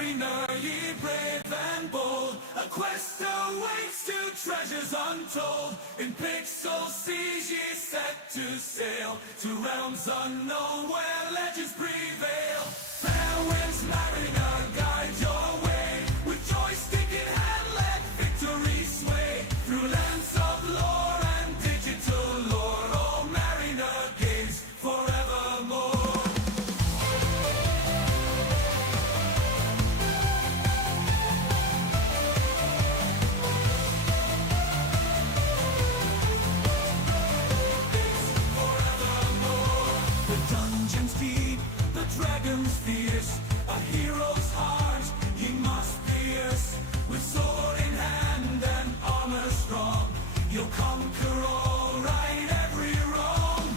mariner, ye brave and bold. A quest awaits to treasures untold. In pixel seas ye set to sail, to realms unknown where legends prevail. Fair winds, mariner, guide your way. With joystick in hand, let victory sway. Through lands of lore and digital lore, oh mariner gaze forevermore. Dragons fierce, a hero's heart he must pierce. With sword in hand and armor strong, you'll conquer all, right every wrong.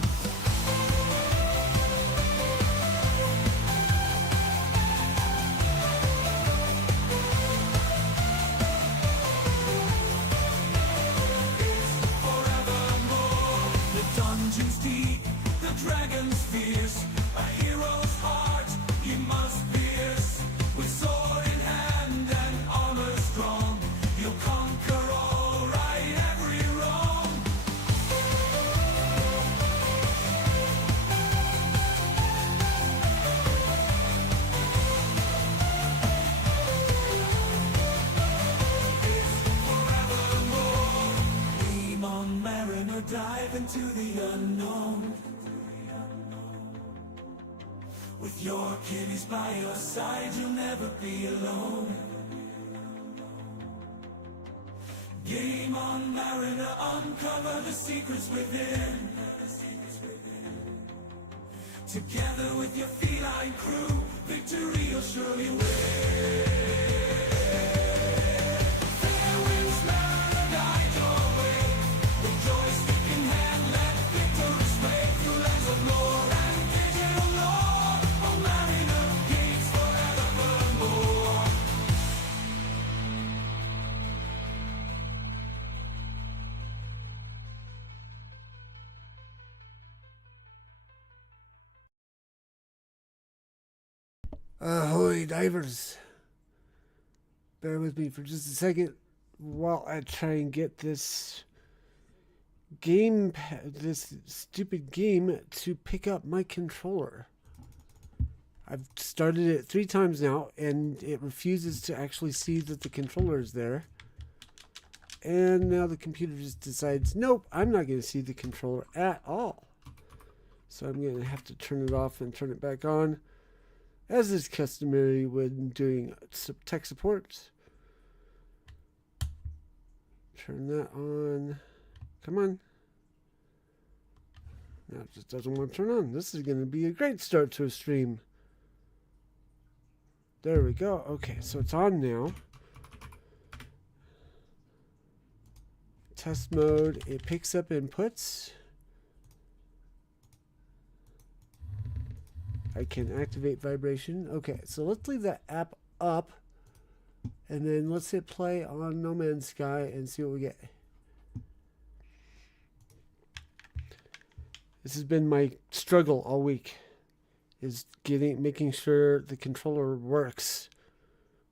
It's forevermore. The dungeon's deep, the dragon's fierce. A hero's heart he must pierce. With sword in hand and armor strong, you'll conquer all, right every wrong. It's forevermore. Dream on, mariner, dive into the unknown. With your kiddies by your side, you'll never be alone. Game on, mariner, uncover the secrets within. Together with your feline crew, victory you'll surely win. Fair winds, mariner, guide your way. With joystick in hand, let victory sway. Through lands of lore and digital lore, oh mariner gaze forevermore. Ahoy, divers! Bear with me for just a second while I try and get this this stupid game to pick up my controller. I've started it 3 times now, and it refuses to actually see that the controller is there. And now the computer just decides, nope, I'm not going to see the controller at all. So I'm going to have to turn it off and turn it back on, as is customary when doing tech support. Turn that on. Come on. Now it just doesn't want to turn on. This is going to be a great start to a stream. There we go. Okay, so it's on now. Test mode. It picks up inputs. I can activate vibration. Okay, so let's leave that app up. And then let's hit play on No Man's Sky and see what we get. This has been my struggle all week, is making sure the controller works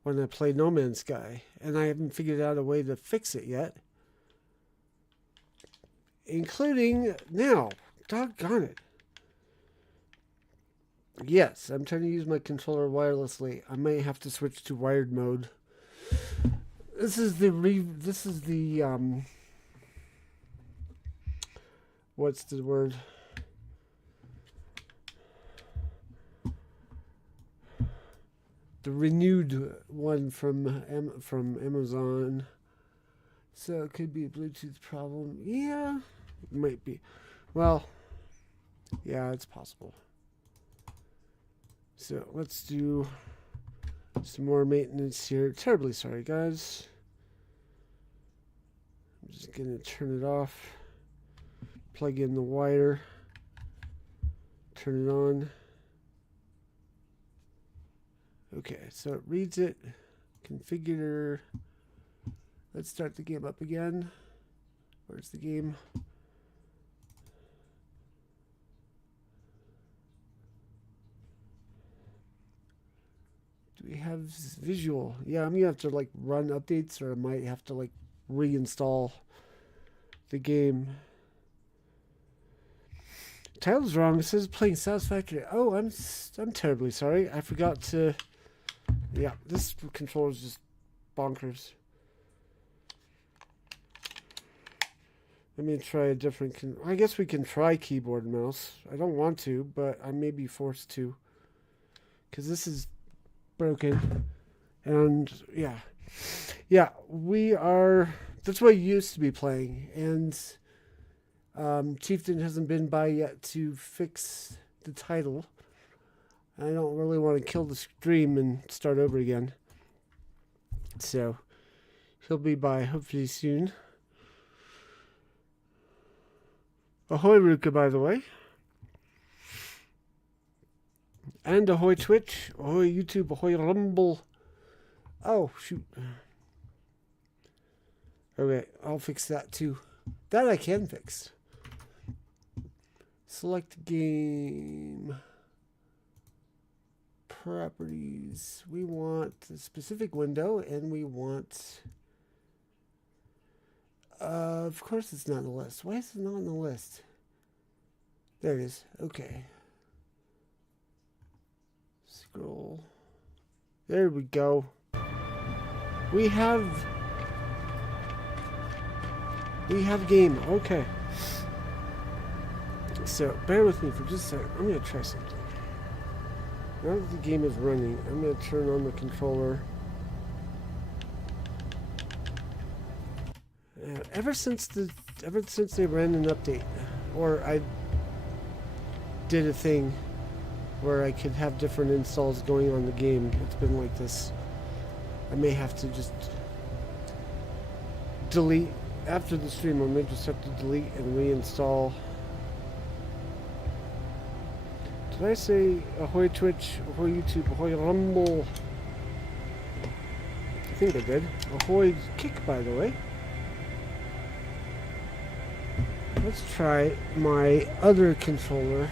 when I play No Man's Sky. And I haven't figured out a way to fix it yet. Including now. Doggone it. Yes, I'm trying to use my controller wirelessly. I may have to switch to wired mode. This is the what's the word? The renewed one from Amazon. So it could be a Bluetooth problem. Yeah, it might be. Well, yeah, it's possible. So let's do some more maintenance here. Terribly sorry, guys. I'm just going to turn it off. Plug in the wire. Turn it on. Okay, so it reads it. Configure. Let's start the game up again. Where's the game? Do we have visual? Yeah, I'm gonna have to like run updates, or I might have to like reinstall the game. Title's wrong. It says playing Satisfactory. Oh, I'm terribly sorry. I forgot to. Yeah, this controller is just bonkers. Let me try a different. I guess we can try keyboard and mouse. I don't want to, but I may be forced to, because this is broken. And yeah, we are. That's what I used to be playing, and Chieftain hasn't been by yet to fix the title. I don't really want to kill the stream and start over again. So he'll be by hopefully soon. Ahoy Ruka, by the way. And ahoy Twitch, ahoy YouTube, ahoy Rumble. Oh, shoot. Okay, I'll fix that too. That I can fix. Select game. Properties. We want a specific window, and we want... of course it's not on the list. Why is it not on the list? There it is. Okay. Scroll. There we go. We have game. Okay. So bear with me for just a second. I'm gonna try something. Now that the game is running, I'm gonna turn on the controller. Ever since they ran an update, or I did a thing where I could have different installs going on the game, it's been like this. I may have to just delete after the stream. I may just have to delete and reinstall. Did I say ahoy Twitch, ahoy YouTube, ahoy Rumble? I think I did. Ahoy Kick, by the way. Let's try my other controller.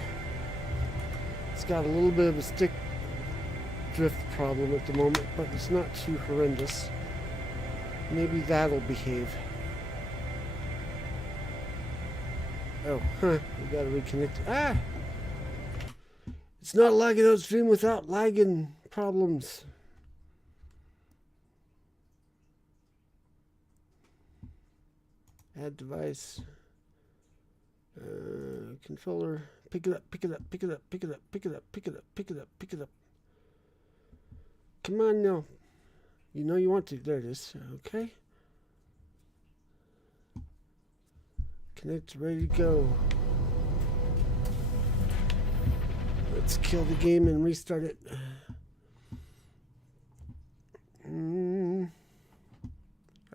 It's got a little bit of a stick drift problem at the moment, but it's not too horrendous. Maybe that'll behave. Oh, we gotta reconnect. Ah! It's not lagging out stream without lagging problems. Add device. Controller. Pick it up, pick it up, pick it up, pick it up, pick it up, pick it up, pick it up, pick it up. Come on now. You know you want to. There it is. Okay. Connect, ready to go. Let's kill the game and restart it.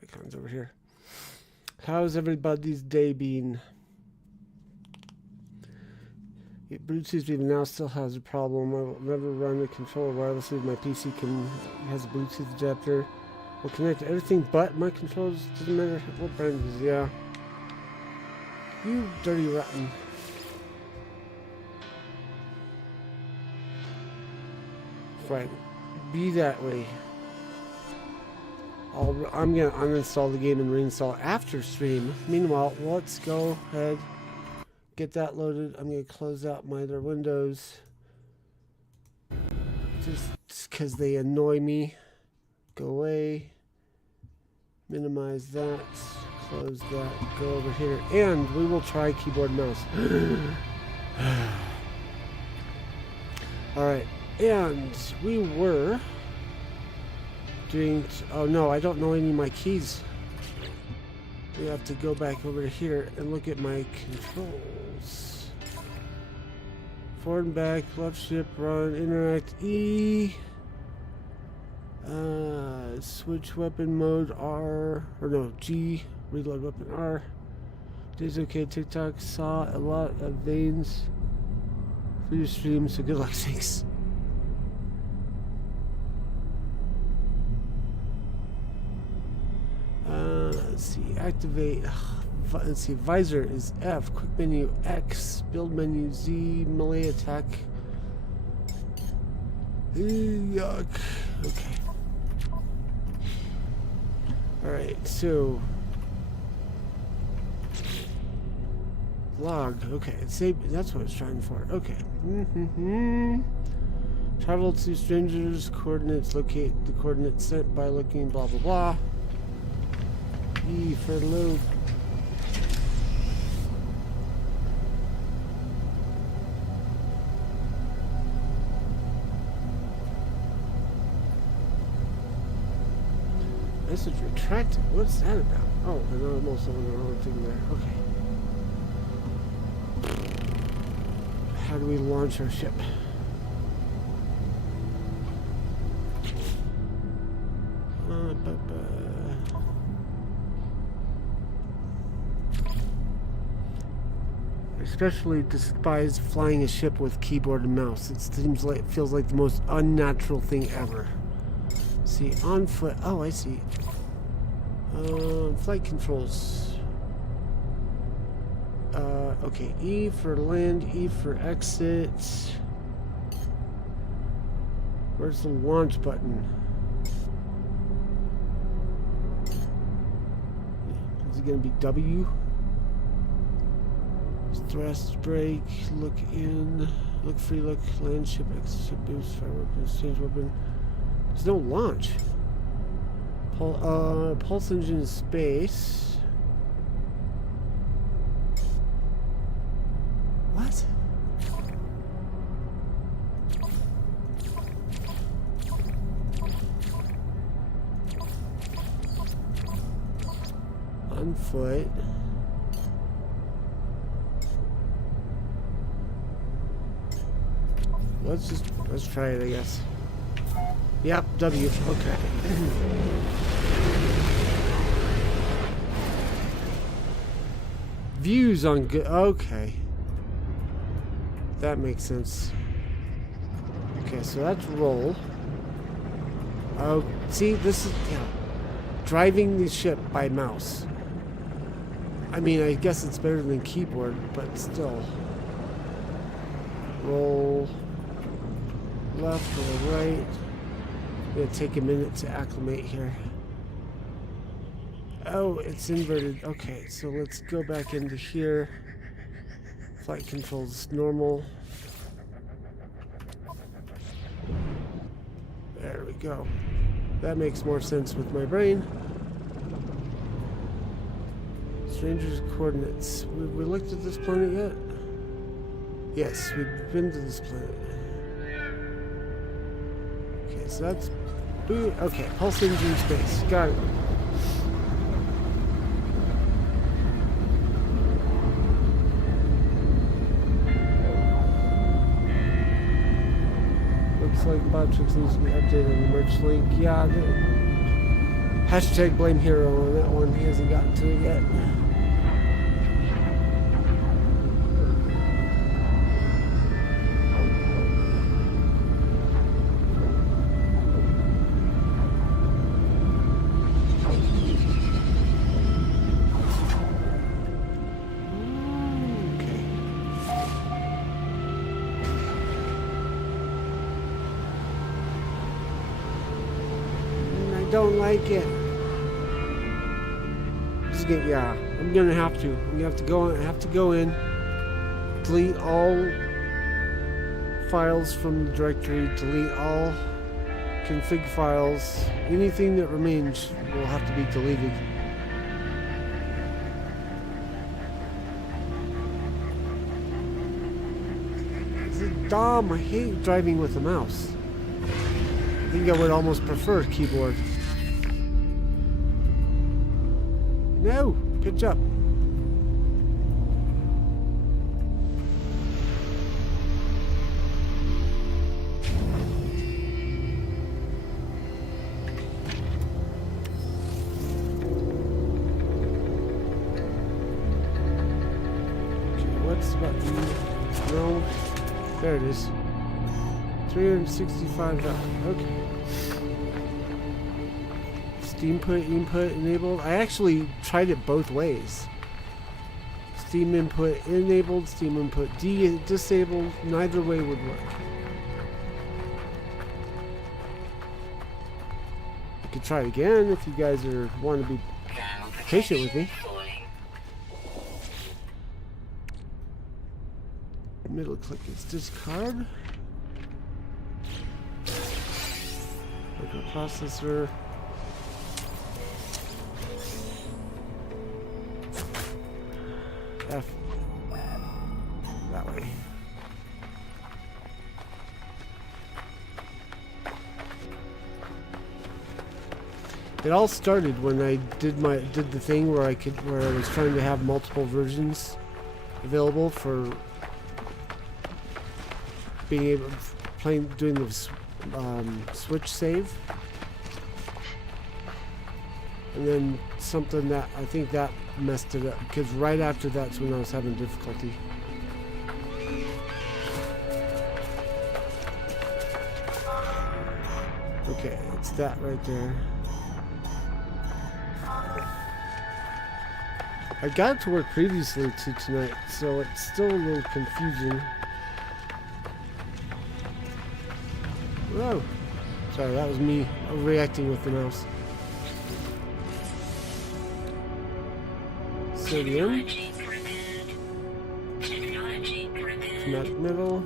Icons over here. How's everybody's day been? Bluetooth even now still has a problem. I will never run the controller wirelessly. My PC has a Bluetooth adapter. Will connect to everything but my controllers. Doesn't matter what brand it is. Yeah. You dirty rotten. Fine. Be that way. I'm gonna uninstall the game and reinstall after stream. Meanwhile, let's go ahead. Get that loaded. I'm going to close out my other windows. Just because they annoy me. Go away. Minimize that. Close that. Go over here. And we will try keyboard and mouse. Alright. And we were doing... Oh no, I don't know any of my keys. We have to go back over to here and look at my controls. Forward and back, left shift, run, interact, E. Switch weapon mode, R, or no, G. Reload weapon, R. Days okay, TikTok saw a lot of veins for your stream, so good luck, thanks. Let's see, activate. Let's see, visor is F, quick menu X, build menu Z, melee attack. Yuck. Okay. Alright, so log. Okay, that's what I was trying for. Okay. Travel to strangers, coordinates, locate the coordinates sent by looking blah blah blah. E for load. Message retracted. What's that about? Oh, and I'm also on the wrong thing there. Okay. How do we launch our ship? I especially despise flying a ship with keyboard and mouse. It feels like the most unnatural thing ever. See, on foot. Oh, I see. Flight controls. Okay, E for land, E for exit. Where's the launch button? Is it gonna be W? Thrust, brake, look in, look free, look, land, ship, exit, ship, boost, fire weapon, exchange weapon. There's no launch. Pulse engine in space. What? On foot. Let's try it, I guess. Yep, W. Okay. Views on good. Okay. That makes sense. Okay, so that's roll. Oh, see, this is driving the ship by mouse. I mean, I guess it's better than keyboard, but still. Roll. Left or right. It'll take a minute to acclimate here. Oh, it's inverted. Okay, so let's go back into here. Flight controls normal. There we go. That makes more sense with my brain. Strangers coordinates. We looked at this planet yet? Yes, we've been to this planet. Okay, so that's okay, pulse engine space. Got it. Looks like Bobtrix needs to be updated on the merch link. Yeah, hashtag blame hero on that one. He hasn't gotten to it yet. Don't like it. Yeah, I'm gonna have to. I'm gonna have to go. I have to go in, delete all files from the directory, delete all config files. Anything that remains will have to be deleted. This is dumb. I hate driving with a mouse. I think I would almost prefer keyboard. No! Pitch up. Okay, what's the button? No. There it is. 365. Okay. Steam input enabled. I actually tried it both ways. Steam input enabled, Steam input disabled. Neither way would work. could try it again if you guys want to be patient with me. Middle click is discard. Microprocessor. F. That way. It all started when I did the thing where I was trying to have multiple versions available for being able doing the switch save, and then something that I think that messed it up, because right after that's when I was having difficulty. Okay, it's that right there. I got it to work previously to tonight, so it's still a little confusing. Whoa! Sorry, that was me reacting with the mouse. Sodium. Kinetic metal.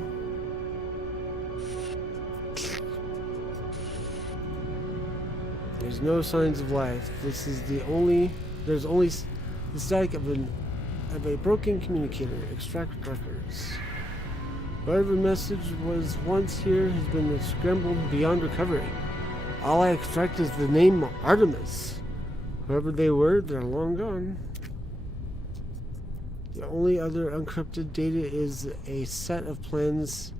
There's no signs of life. This is the only. There's only the static of a broken communicator. Extract records. Whatever message was once here has been scrambled beyond recovery. All I extract is the name Artemis. Whoever they were, they're long gone. The only other encrypted data is a set of plans,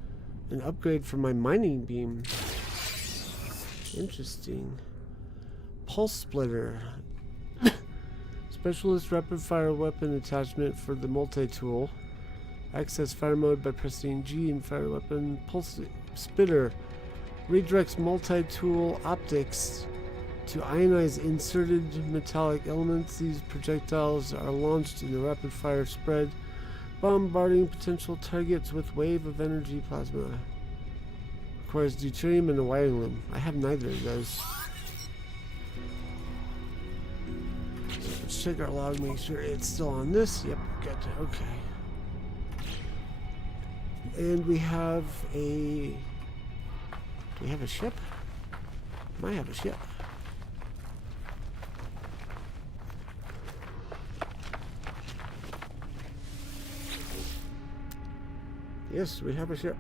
an upgrade for my mining beam. Interesting. Pulse splitter. Specialist rapid fire weapon attachment for the multi-tool. Access fire mode by pressing G and fire weapon. Pulse splitter redirects multi-tool optics to ionize inserted metallic elements. These projectiles are launched in a rapid fire spread, bombarding potential targets with wave of energy plasma. Requires deuterium and a wiring loom. I have neither of those. So let's check our log, make sure it's still on this. Yep, gotcha. Okay. And we have a... Do we have a ship? Might have a ship. Yes, we have a ship.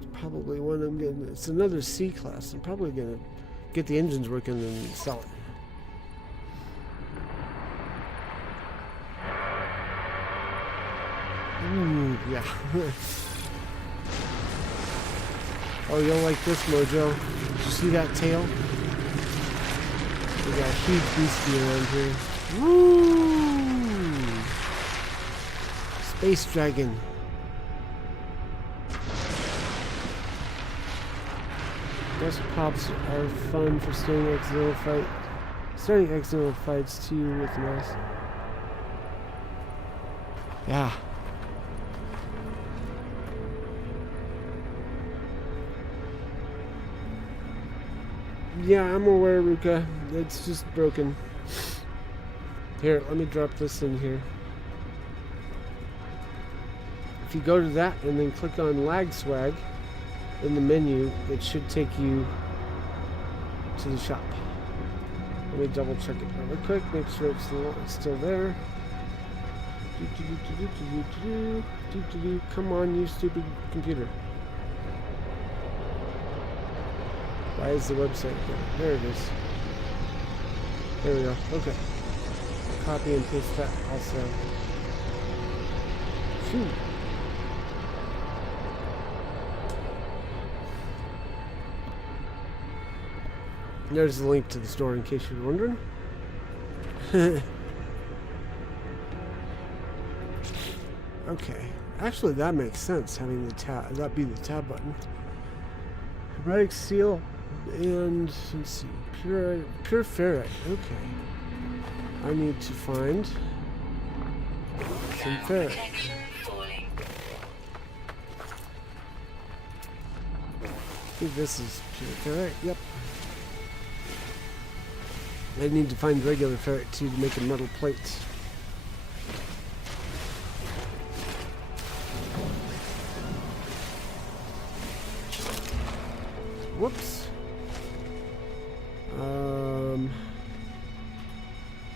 It's probably one I'm getting. It's another C class. I'm probably gonna get the engines working and sell it. Ooh, yeah. Oh, you'll like this, Mojo. Did you see that tail? We got a huge beastie around here. Woo! Space Dragon. Best pops are fun for starting accidental fights too with the mouse. Yeah. Yeah, I'm aware, Ruka. It's just broken. Here, let me drop this in here. If you go to that and then click on Lag Swag in the menu, it should take you to the shop. Let me double check it really quick, make sure it's still there. Come on, you stupid computer. Why is the website there? There it is. There we go. Okay. Copy and paste that also. Phew. There's the link to the store in case you're wondering. Okay. Actually, that makes sense, having the tab, that be the tab button. Hermetic seal and, let's see, pure ferrite. Okay. I need to find some ferrite. I think this is pure ferrite. Yep. I need to find regular ferret too to make a metal plate. Whoops.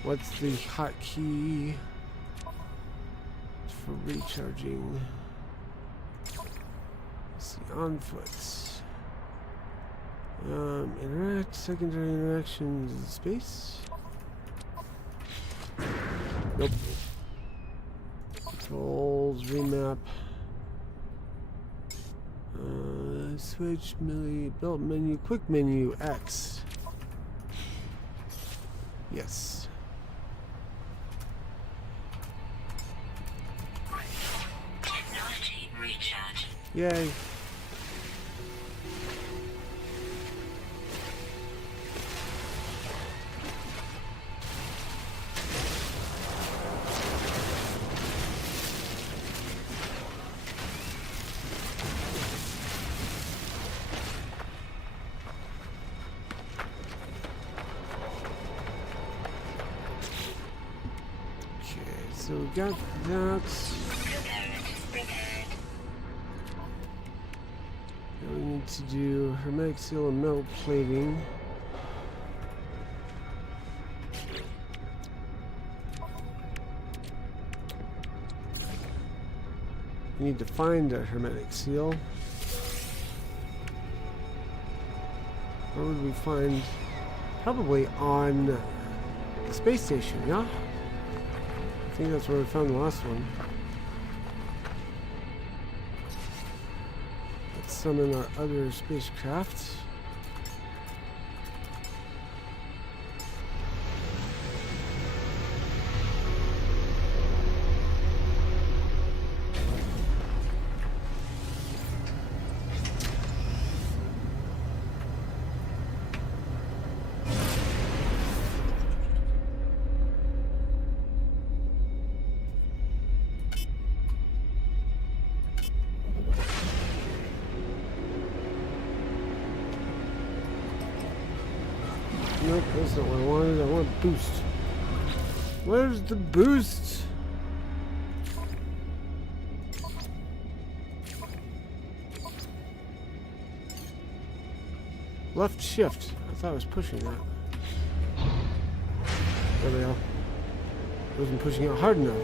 What's the hotkey for recharging? Let's see, on foot. Interact, secondary interactions, space? Nope. Controls, remap. Switch, build menu, quick menu, X. Yes. Technology recharge. Yay. So we got that. Now we need to do hermetic seal and metal plating. We need to find a hermetic seal. Where would we find? Probably on the space station, yeah? I think that's where we found the last one. Let's summon our other spacecraft. Nope, that's not what I wanted. I want boost. Where's the boost? Left shift. I thought I was pushing that. There we go. I wasn't pushing it hard enough.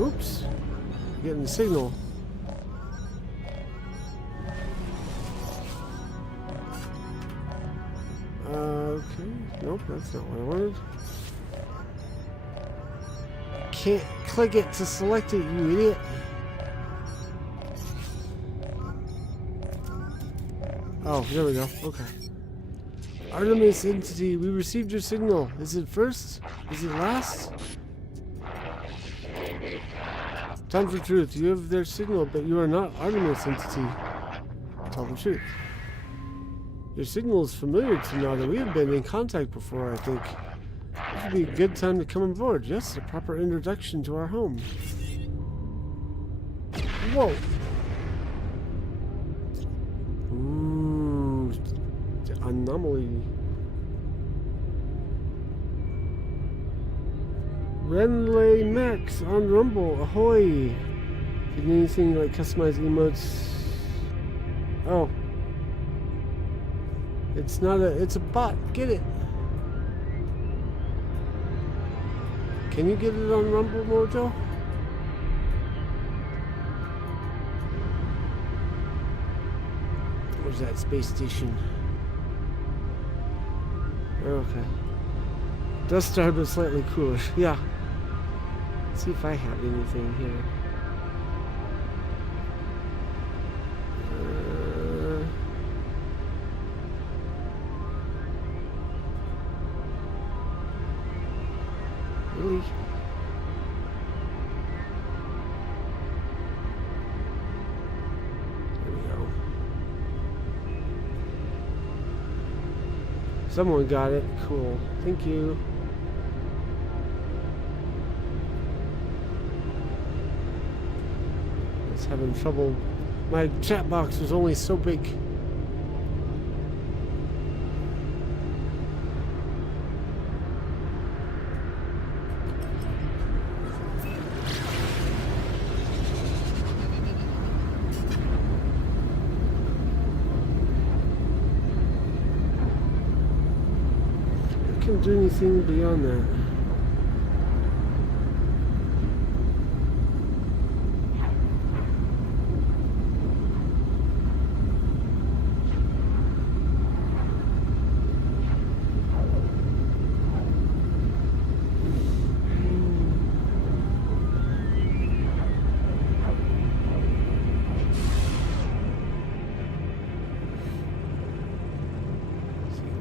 Oops. Getting the signal. Okay. Nope, that's not what I wanted. Can't click it to select it, you idiot. Oh, there we go. Okay. Artemis entity, we received your signal. Is it first? Is it last? Time for truth. You have their signal, but you are not Artemis entity. Tell the truth. Your signal is familiar to Nada. We have been in contact before, I think. This would be a good time to come on board. Yes, a proper introduction to our home. Whoa. Ooh. Anomaly. Renley Max on Rumble. Ahoy. Did anything like customized emotes? Oh. It's not a, it's a bot. Get it. Can you get it on Rumble, Mojo? Where's that space station? Okay. Dust Star, but slightly cooler. Yeah. Let's see if I have anything here. Really? There we go. Someone got it. Cool. Thank you. I was having trouble. My chat box was only so big. can't do anything beyond that.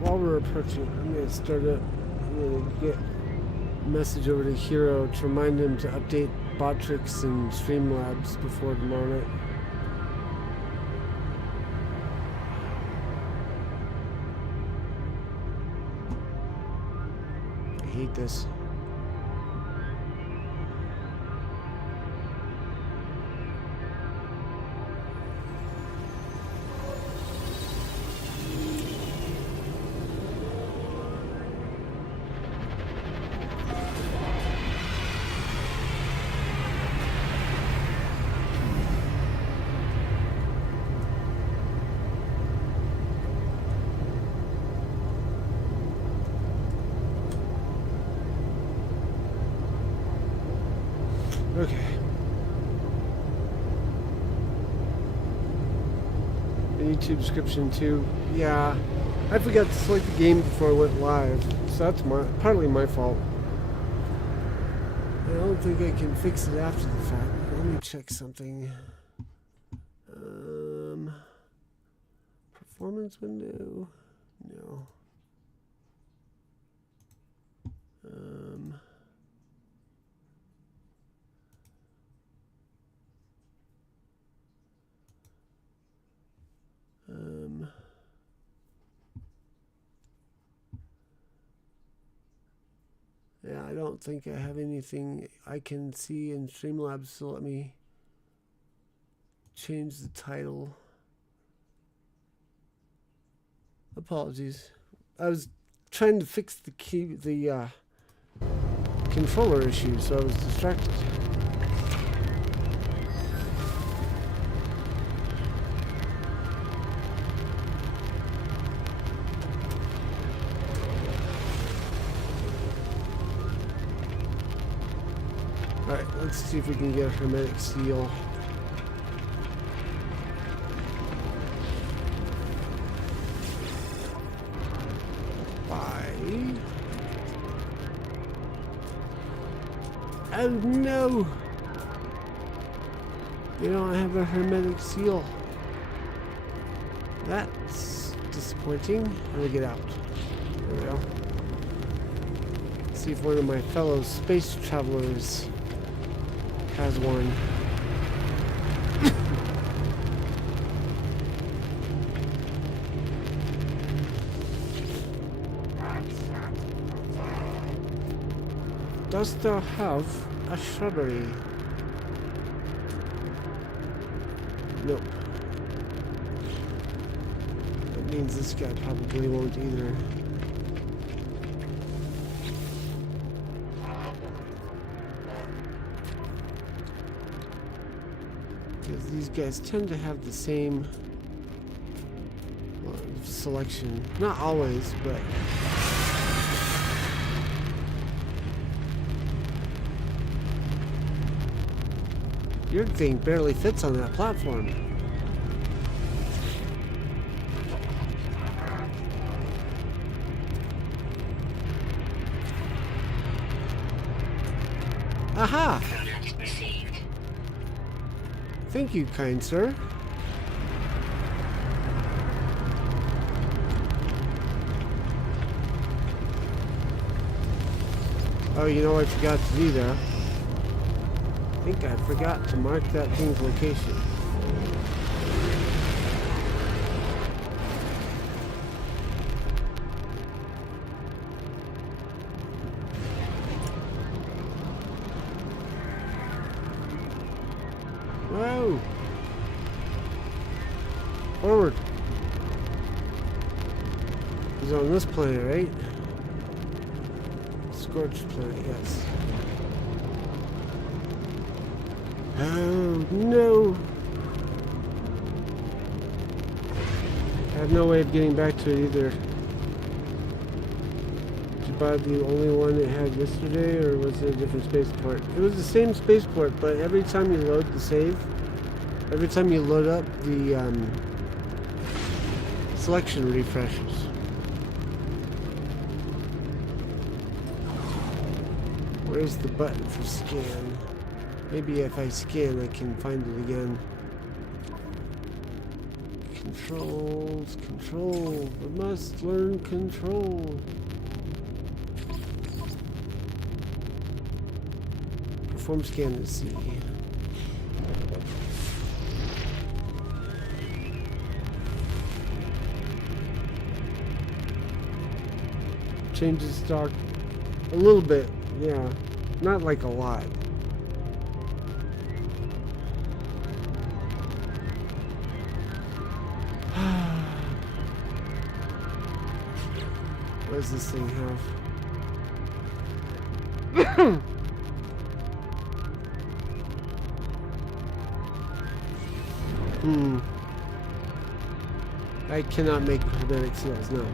While we're approaching, I'm going to start up. I'm going to get a message over to Hero to remind him to update Botrix and Streamlabs before tomorrow night. I hate this. Okay. The YouTube description too. Yeah, I forgot to select the game before I went live, so that's partly my fault. I don't think I can fix it after the fact. Let me check something. Performance window? No. Yeah, I don't think I have anything I can see in Streamlabs, so let me change the title. Apologies. I was trying to fix the controller issue, so I was distracted. Alright, let's see if we can get a hermetic seal. Oh no! We don't have a hermetic seal. That's disappointing. How do we get out? There we go. Let's see if one of my fellow space travelers has one. Dost thou have a shrubbery? Nope. That means this guy probably won't either. Because these guys tend to have the same selection. Not always, but... Your thing barely fits on that platform. Aha! Thank you, kind sir. Oh, you know what I forgot to do there? I think I forgot to mark that thing's location. Whoa! Forward! He's on this planet, right? Scorched planet, yes. Oh no! I have no way of getting back to it either. To spaceport the only one it had yesterday, or was it a different spaceport? It was the same spaceport, but every time you load the save, every time you load up, the selection refreshes. Where's the button for scan? Maybe if I scan, I can find it again. Controls, control. We must learn control. Perform scan to see. Changes stock a little bit, yeah. Not like a lot. What does this thing have? I cannot make hermetic seals, no.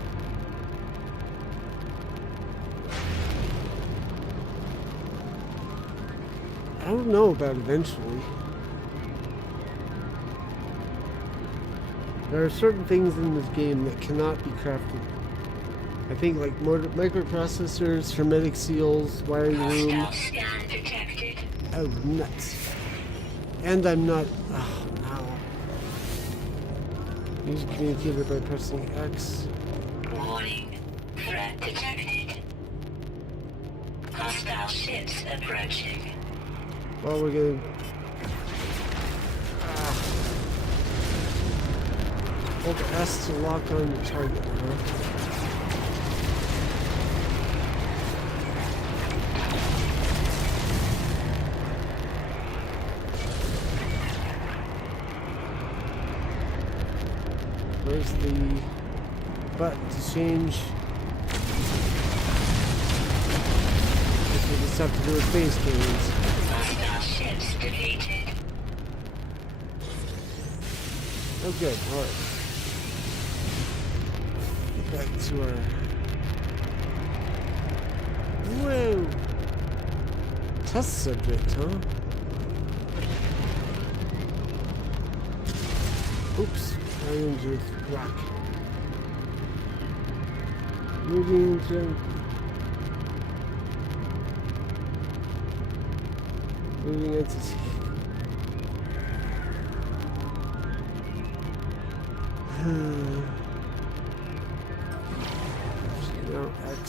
I don't know about eventually. There are certain things in this game that cannot be crafted. I think like microprocessors, hermetic seals, wiring room. Hostile scan detected. Oh, nuts. And I'm not... Oh, no. Use a communicator by pressing X. Warning. Threat detected. Hostile ships approaching. Well, we're gonna... Hold S to lock on your target, huh? Where's the button to change? Guess we just have to do with base games. Hostile ships defeated. Oh good, alright. Get back to our... Whoa! Test subject, huh? Oops. Aliens with rock. Moving to... Moving entity. Now X.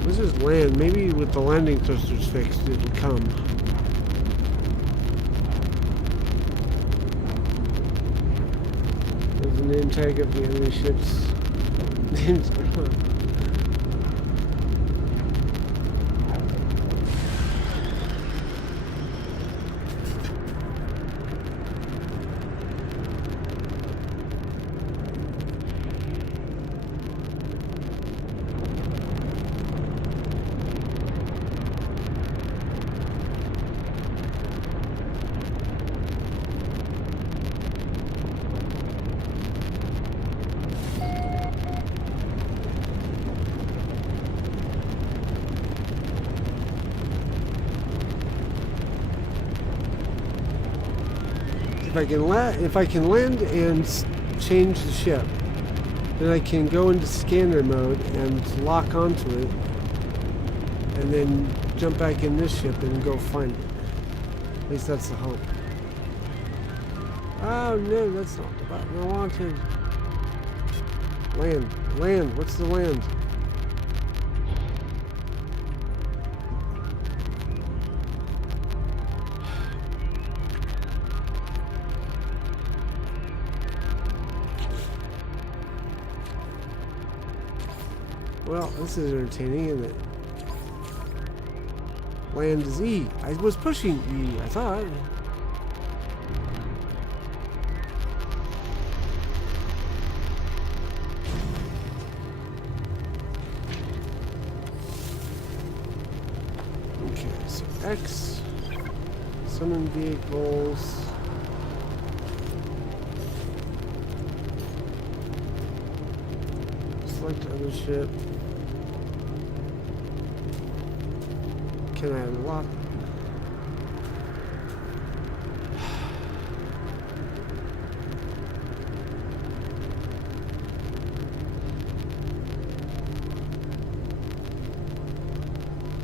This is land. Maybe with the landing thrusters fixed, it'll come. There's a name tag of the enemy ships. Names are on. If I can land and change the ship, then I can go into scanner mode and lock onto it, and then jump back in this ship and go find it. At least that's the hope. Oh no, that's not the button I wanted. Land, land. What's the land? Well, this is entertaining, isn't it? Land is E. I was pushing E, I thought. X. Summon vehicles. Select other ship. Can I unlock?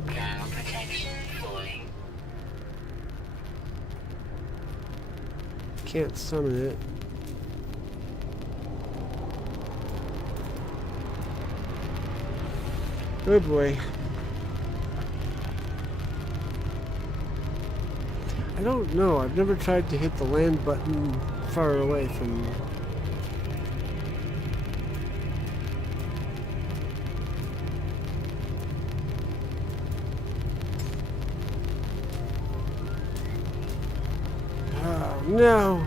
Ground protection falling. Can't summon it. Oh boy. I don't know. I've never tried to hit the land button far away from... Oh, no!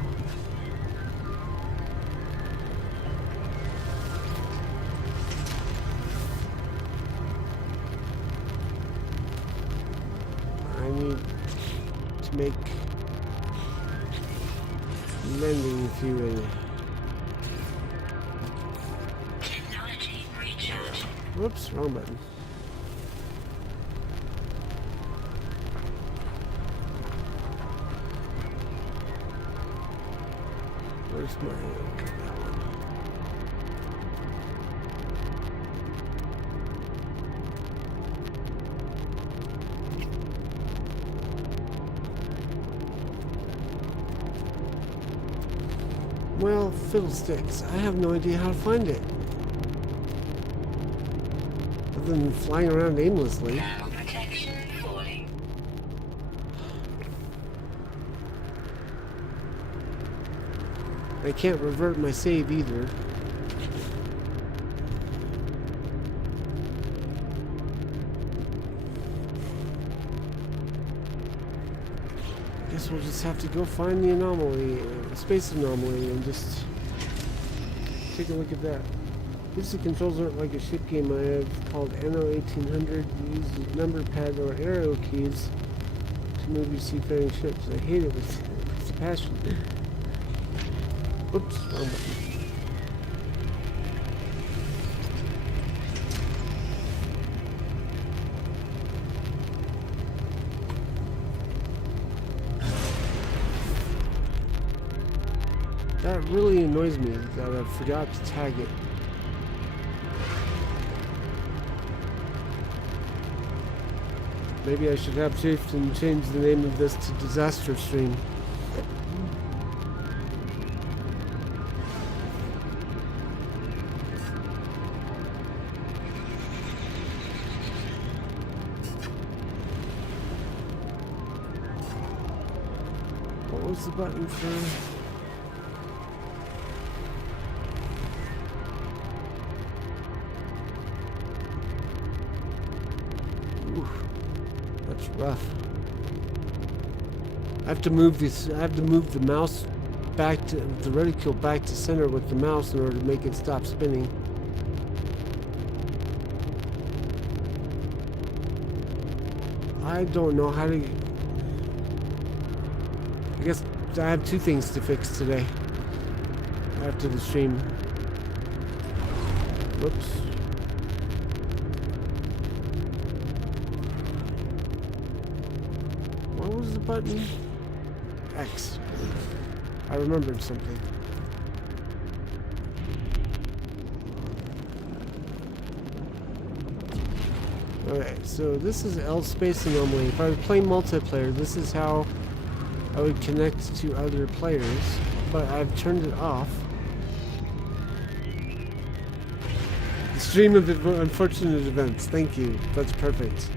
I need to make landing fuel. Technology recharge. Whoops, wrong button. Where's my... Okay, that one. Well, fiddlesticks. I have no idea how to find it. Other than flying around aimlessly. Ground protection falling. I can't revert my save either. Guess we'll just have to go find the anomaly, space anomaly, and just take a look at that. These controls aren't like a ship game I have called Anno 1800. You use the number pad or arrow keys to move your seafaring ships. I hate it with passion. Oops, wrong button. That really annoys me that I forgot to tag it. Maybe I should have Chieftain change the name of this to Disaster Stream. What was the button for? That's rough. I have to move this. I have to move the mouse back to the reticule back to center with the mouse in order to make it stop spinning. I don't know how to. I guess I have two things to fix today. After the stream. Whoops. What was the button? X. I remembered something. Alright, so this is L space anomaly. If I was playing multiplayer, this is how I would connect to other players, but I've turned it off. The stream of unfortunate events. Thank you. That's perfect.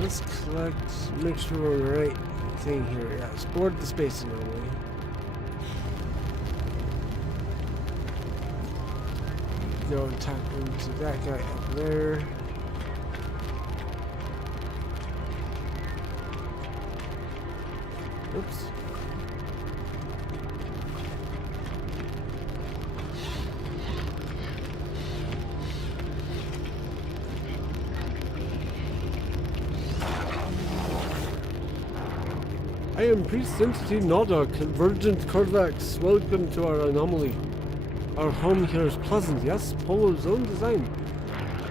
Let's collect, make sure we're on the right thing here. Yeah, let's board the space anomaly. go and talk into that guy up there. Oops. I am Priest Entity Nada, Convergent Corvax. Welcome to our anomaly. Our home here is pleasant, yes? Polo's own design.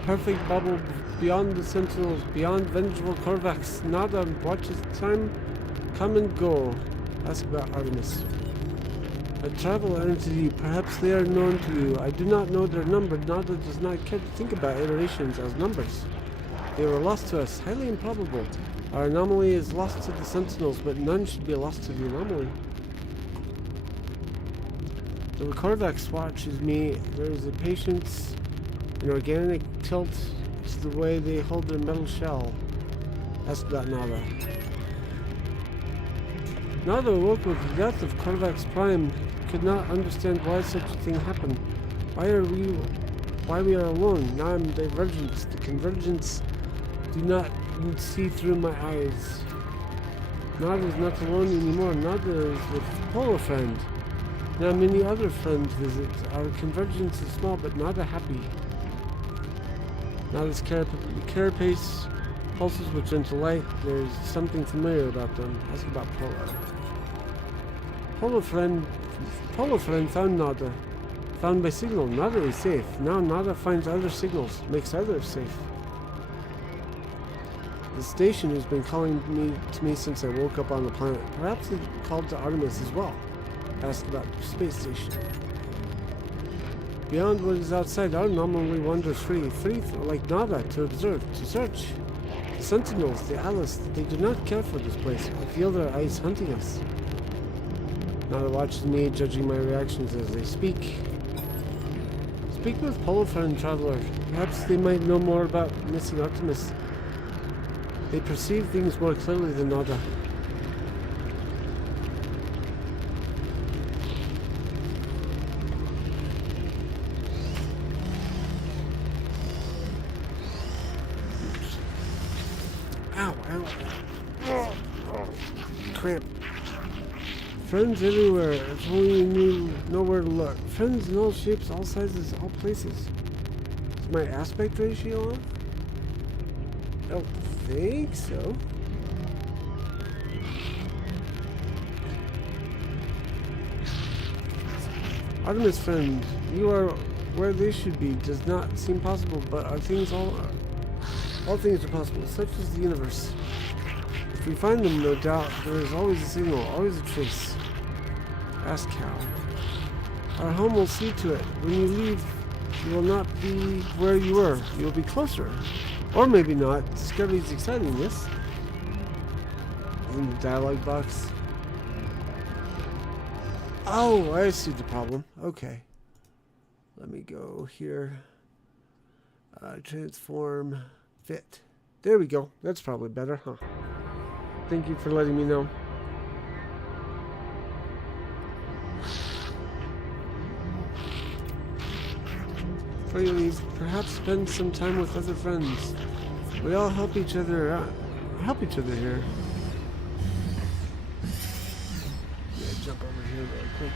Perfect bubble beyond the Sentinels, beyond vengeful Corvax. Nada watches time come and go. Ask about Artemis. A travel entity, perhaps they are known to you. I do not know their number. Nada does not care to think about iterations as numbers. They were lost to us, highly improbable. Our anomaly is lost to the Sentinels, but none should be lost to the anomaly. The Corvax watches me. There is a patience, an organic tilt to the way they hold their metal shell. Ask about Nada. Nada awoke with the death of Corvax Prime. Could not understand why such a thing happened. Why we are alone. Now I'm divergent. The convergence do not see through my eyes. Nada is not alone anymore. Nada is with Polo Friend. Now many other friends visit. Our convergence is small, but Nada happy. Nada's carapace pulses with gentle light. There's something familiar about them. Ask about Polo. Polo Friend found Nada. Found by signal. Nada is safe. Now Nada finds other signals. Makes others safe. The station has been calling to me since I woke up on the planet. Perhaps it called to Artemis as well. Asked about the space station. Beyond what is outside, our anomaly wanders free like Nada, to observe, to search. The Sentinels, the Alice, they do not care for this place. I feel their eyes hunting us. Nada watches me, judging my reactions as they speak. Speak with Polo Friend Traveler. Perhaps they might know more about missing Artemis. They perceive things more clearly than Nada. Ow, ow. Cramp. Friends everywhere. If only you know where to look. Friends in all shapes, all sizes, all places. Is my aspect ratio on? I don't think so. Artemis Friend, you are where they should be. Does not seem possible, but all things are possible, such as the universe. If we find them, no doubt, there is always a signal, always a trace. Ask how. Our home will see to it. When you leave, you will not be where you were. You will be closer. Or maybe not. Discovery is exciting, yes? In the dialogue box. Oh, I see the problem. Okay. Let me go here. Transform. Fit. There we go. That's probably better, huh? Thank you for letting me know. Before you leave, perhaps spend some time with other friends. We all help each other out. Help each other here. Yeah, jump over here really quick.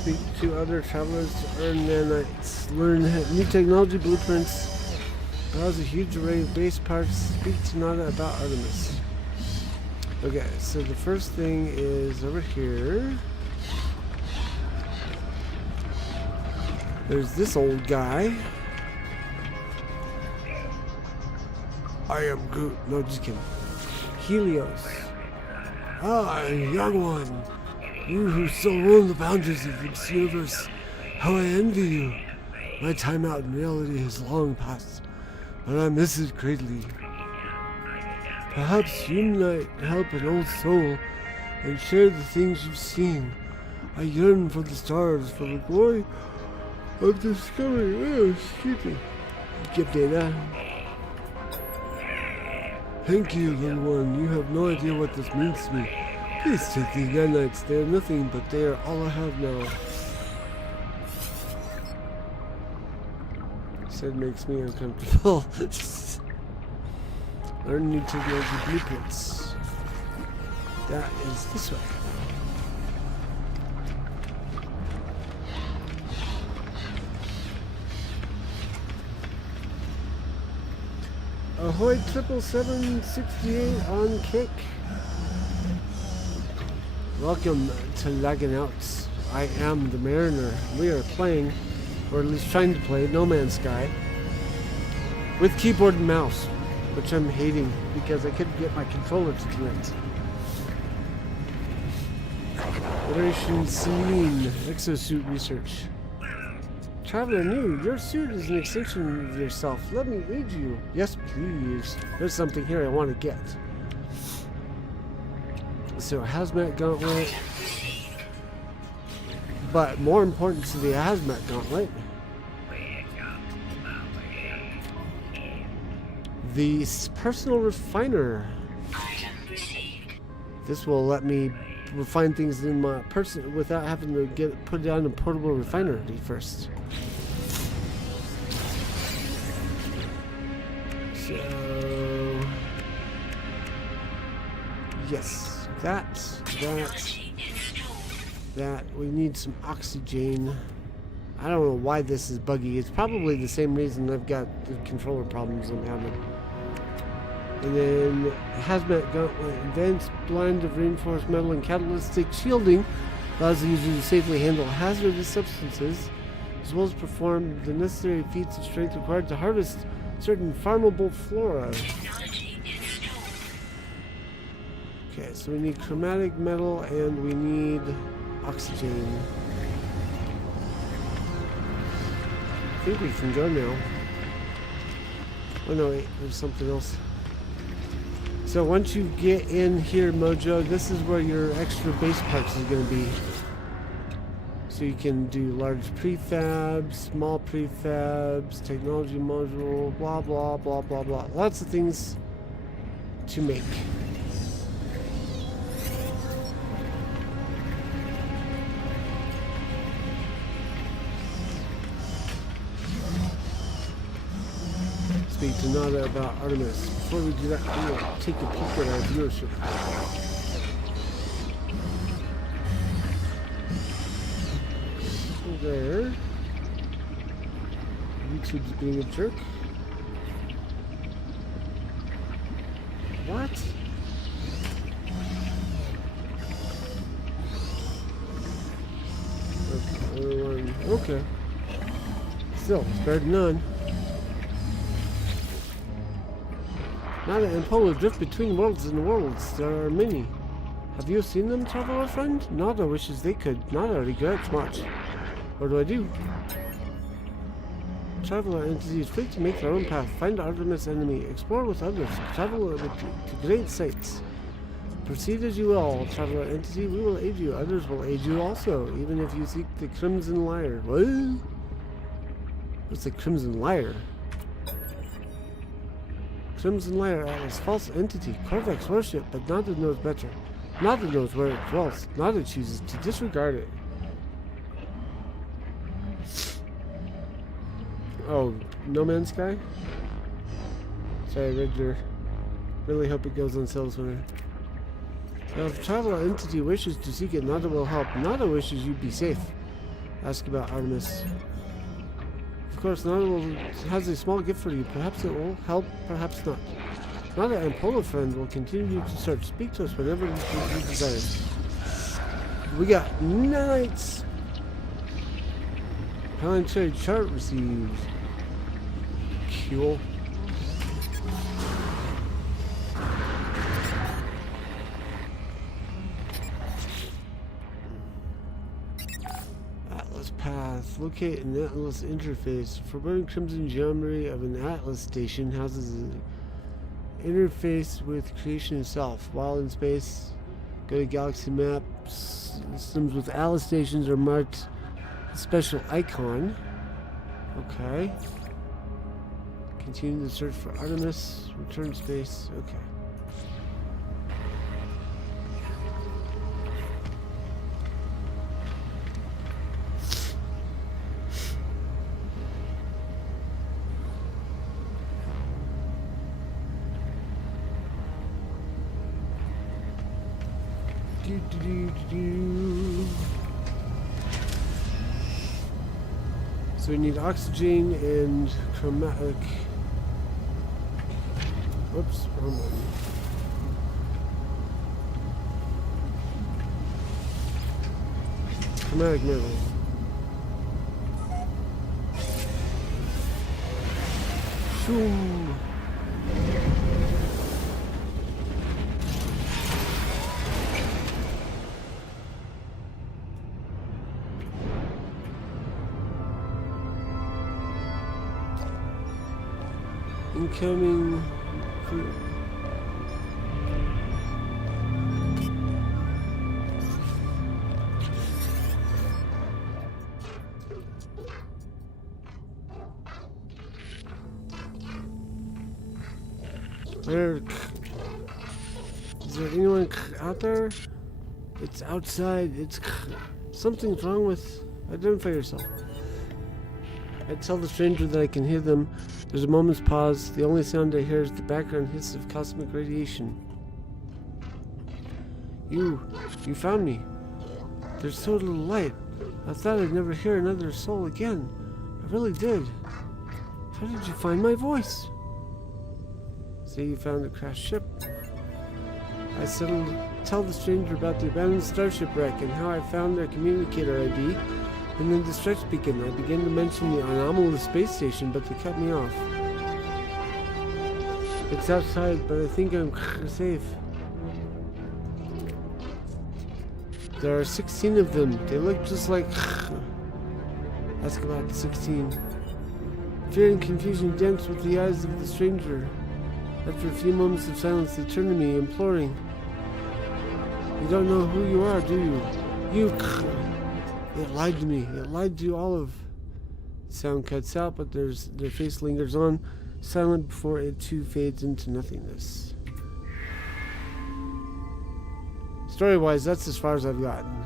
Speak to other travelers to earn nanites. Learn new technology blueprints. Browse a huge array of base parts. Speak to Nada about Artemis. Okay, so the first thing is over here. There's this old guy. I am Groot. No, just kidding. Helios. Ah, young one. You who so roam the boundaries of this universe. How I envy you. My time out in reality has long passed, but I miss it greatly. Perhaps you might help an old soul and share the things you've seen. I yearn for the stars, for the glory of discovery. Oh, excuse me. Give data. Thank you, little one. You have no idea what this means to me. Please take these nanites. They are nothing, but they are all I have now. Said makes me uncomfortable. Learn new technology blueprints. That is this way. Ahoy 77768 on kick. Welcome to Laggin Out. I am the Mariner. We are playing, or at least trying to play, No Man's Sky with keyboard and mouse, which I'm hating because I couldn't get my controller to connect. Iteration Celine, exosuit research. Traveler new, your suit is an extension of yourself. Let me aid you. Yes, please. There's something here I want to get. So, hazmat gauntlet. But more important to the hazmat gauntlet, the personal refiner. This will let me refine things in my person without having to put down a portable refinery first. So yes, that we need some oxygen. I don't know why this is buggy. It's probably the same reason I've got the controller problems I'm having. And then hazmat gauntlet, advanced blend of reinforced metal and catalytic shielding allows the user to safely handle hazardous substances as well as perform the necessary feats of strength required to harvest certain farmable flora. Okay, so we need chromatic metal and we need oxygen. I think we can go now. Oh no, wait, there's something else. So once you get in here, Mojo, this is where your extra base parts is going to be. So you can do large prefabs, small prefabs, technology module, blah, blah, blah, blah, blah. Lots of things to make. Speak to Nada about Artemis. Before we do that, we will take a peek at our viewership. So there. YouTube's being a jerk. What? Okay, okay. Still, it's better than none. Nada and Polo drift between worlds and worlds. There are many. Have you seen them, traveler friend? Nada wishes they could. Nada regrets much. What do I do? Traveler entities free to make their own path. Find Artemis enemy. Explore with others. Travel to great sights. Proceed as you will, traveler entity. We will aid you. Others will aid you also, even if you seek the Crimson Lyre. What? What's the Crimson Lyre? Crimson Lyre is false entity. Corvex worship, but Nada knows better. Nada knows where it dwells. Nada chooses to disregard it. Oh, No Man's Sky? Sorry, I read your... Really hope it goes on sale sooner. Now, if traveler entity wishes to seek it, Nada will help. Nada wishes you be safe. Ask about Artemis. Of course, Nada has a small gift for you. Perhaps it will help, perhaps not. Nada and Polo Friend will continue to search. Speak to us whenever you desire. We got Knights! Planetary chart received. Cool. Atlas path. Locate an Atlas interface. Foreboding crimson geometry of an Atlas station houses an interface with creation itself. While in space, go to galaxy maps. Systems with Atlas stations are marked with a special icon. Okay. Continue the search for Artemis. Return space. Okay. So we need oxygen and chromatic. Whoops, wrong one. Chromatic metal. Shoom. Incoming. Is there anyone out there? It's outside. Something's wrong with. Identify yourself. I tell the stranger that I can hear them. There's a moment's pause. The only sound I hear is the background hiss of cosmic radiation. You found me. There's so little light. I thought I'd never hear another soul again. I really did. How did you find my voice? Say you found a crashed ship. I tell the stranger about the abandoned starship wreck and how I found their communicator ID. And then the stretch beacon. I began to mention the anomalous space station, but they cut me off. It's outside, but I think I'm safe. There are 16 of them. They look just like... Ask about the 16. Fear and confusion dance with the eyes of the stranger. After a few moments of silence, they turn to me, imploring. You don't know who you are, do you? It lied to me. It lied to all of. Sound cuts out, but their face lingers on, silent before it too fades into nothingness. Story-wise, that's as far as I've gotten.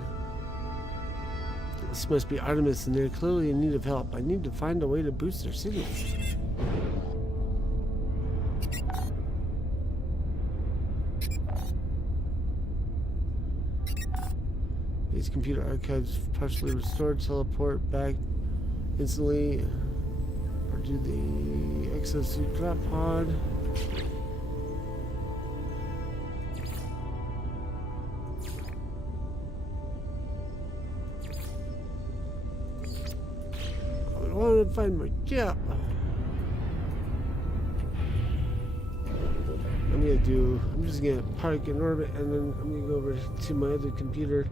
This must be Artemis, and they're clearly in need of help. I need to find a way to boost their signals. These computer archives partially restored. Teleport back instantly. Or do the exosuit drop pod. I want to find my ship. I'm just gonna park in orbit, and then I'm gonna go over to my other computer.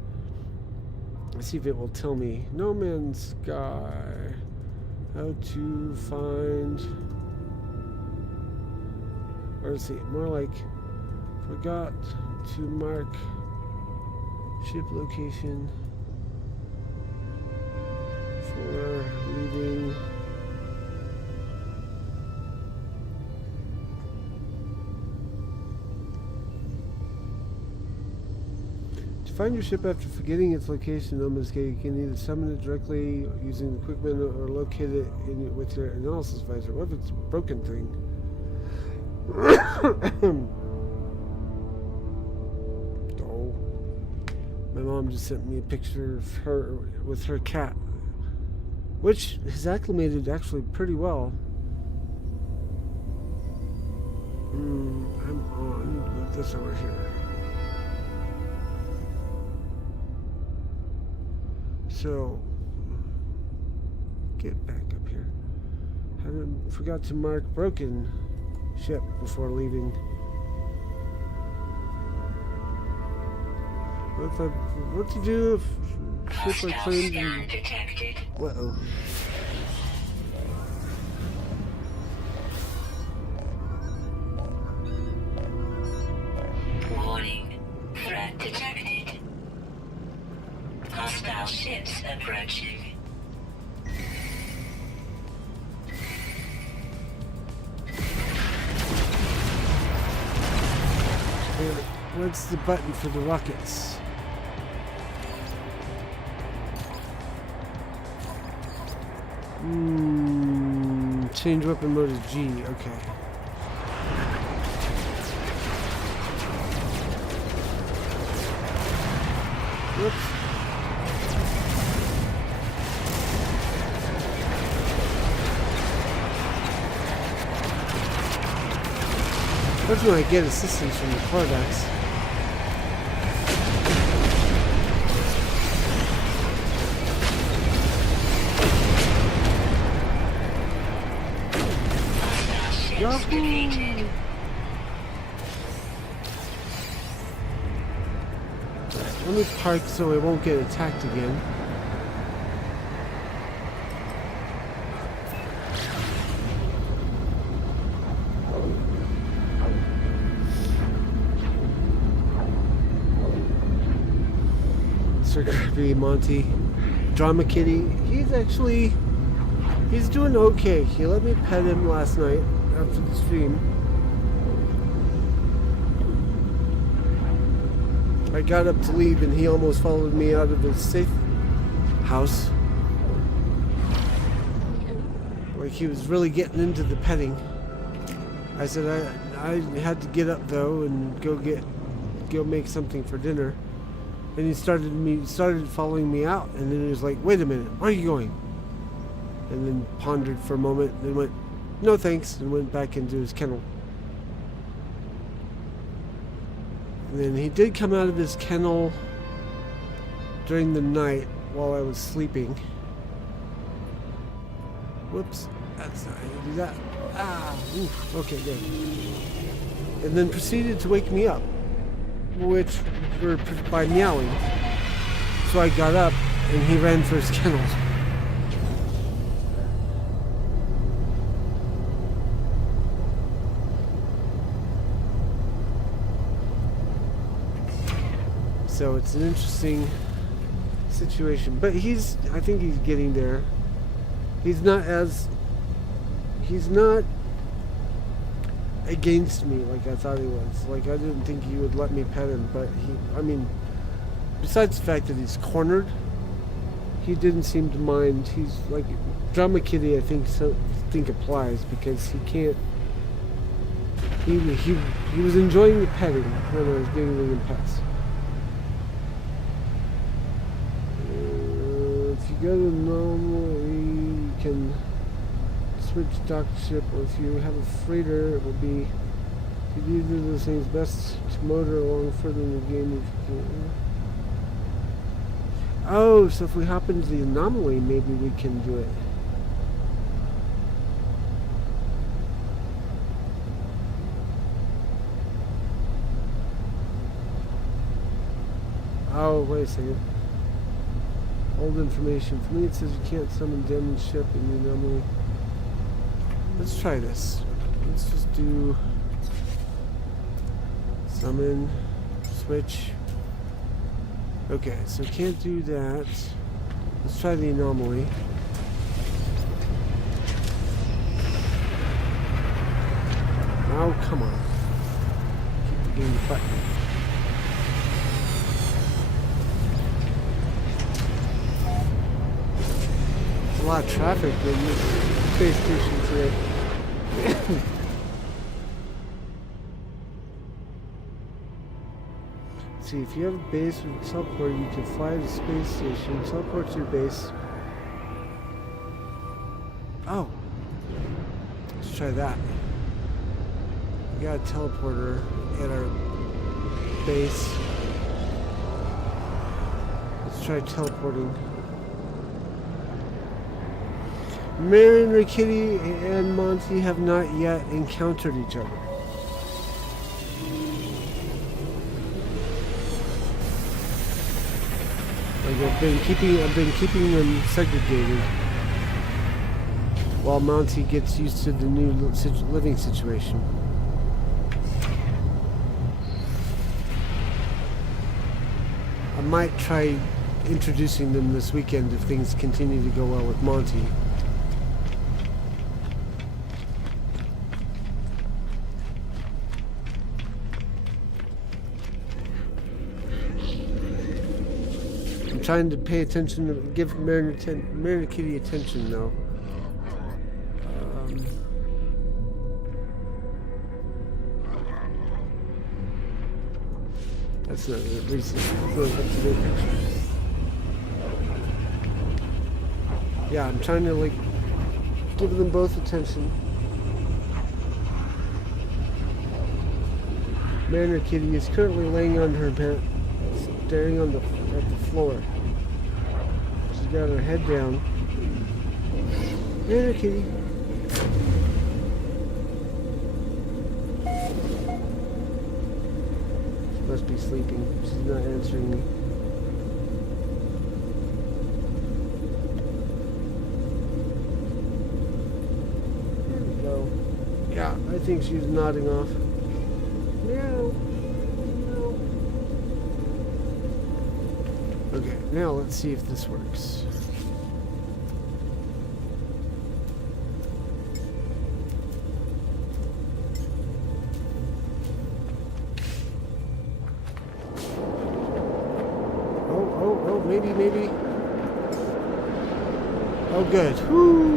See if it will tell me. No Man's Sky. How to find. Or let's see, more like forgot to mark ship location for leaving. Find your ship after forgetting its location. No mistake. You can either summon it directly using the quick menu or locate it with your analysis visor. What if it's a broken thing? Oh. My mom just sent me a picture of her with her cat, which has acclimated actually pretty well. I'm on with this over here. So, get back up here. Forgot to mark broken ship before leaving. What to do if ship are Hostile claimed scan in... detected. Uh-oh. Warning. Threat detected. Hostile ships approaching. What's the button for the rockets? Change weapon mode is G. Okay. Whoops. Fortunately, I get assistance from the Corvax. Yahoo! Let me park so I won't get attacked again. Sir Kirby, Monty, Drama Kitty, he's doing okay. He let me pet him last night after the stream. I got up to leave and he almost followed me out of his safe house. Like he was really getting into the petting. I said I had to get up though and go make something for dinner. And he started following me out, and then he was like, "Wait a minute, where are you going?" And then pondered for a moment, and then went, "No thanks," and went back into his kennel. And then he did come out of his kennel during the night while I was sleeping. Whoops, that's not how you do that. Ah, oof, okay, good. And then proceeded to wake me up, which were by meowing. So I got up and he ran for his kennel. So it's an interesting situation, but I think he's getting there. He's not against me like I thought he was. Like I didn't think he would let me pet him, but besides the fact that he's cornered, he didn't seem to mind. He's like Drama Kitty, I think applies because he can't. He was enjoying the petting when I was giving him pets. If you go to normal, you can switch dock ship, or if you have a freighter, it will be. If you do those things, best to motor along further in the game if you can. Oh, so if we hop into the anomaly, maybe we can do it. Oh, wait a second. Old information. For me, it says you can't summon damaged ship in the anomaly. Let's try this. Let's just do summon, switch. Okay, so can't do that. Let's try the anomaly. Oh, come on. Keep forgetting the button. There's a lot of traffic in this space station today. See, if you have a base with a teleport, you can fly to the space station, teleport to your base. Oh, let's try that. We got a teleporter at our base. Let's try teleporting. Marion, Kitty, and Monty have not yet encountered each other. Like I've been keeping them segregated while Monty gets used to the new living situation. I might try introducing them this weekend if things continue to go well with Monty. I'm trying to pay attention, to give Mariner Kitty attention though. That's not a recent, up-to-date picture. Yeah, I'm trying to like give them both attention. Mariner Kitty is currently laying on her bed, staring at the floor. She's got her head down. Mariner Kitty. Must be sleeping. She's not answering me. There we go. Yeah, I think she's nodding off. Meow. Meow. Okay, now let's see if this works. Maybe. Oh, good. Whoo.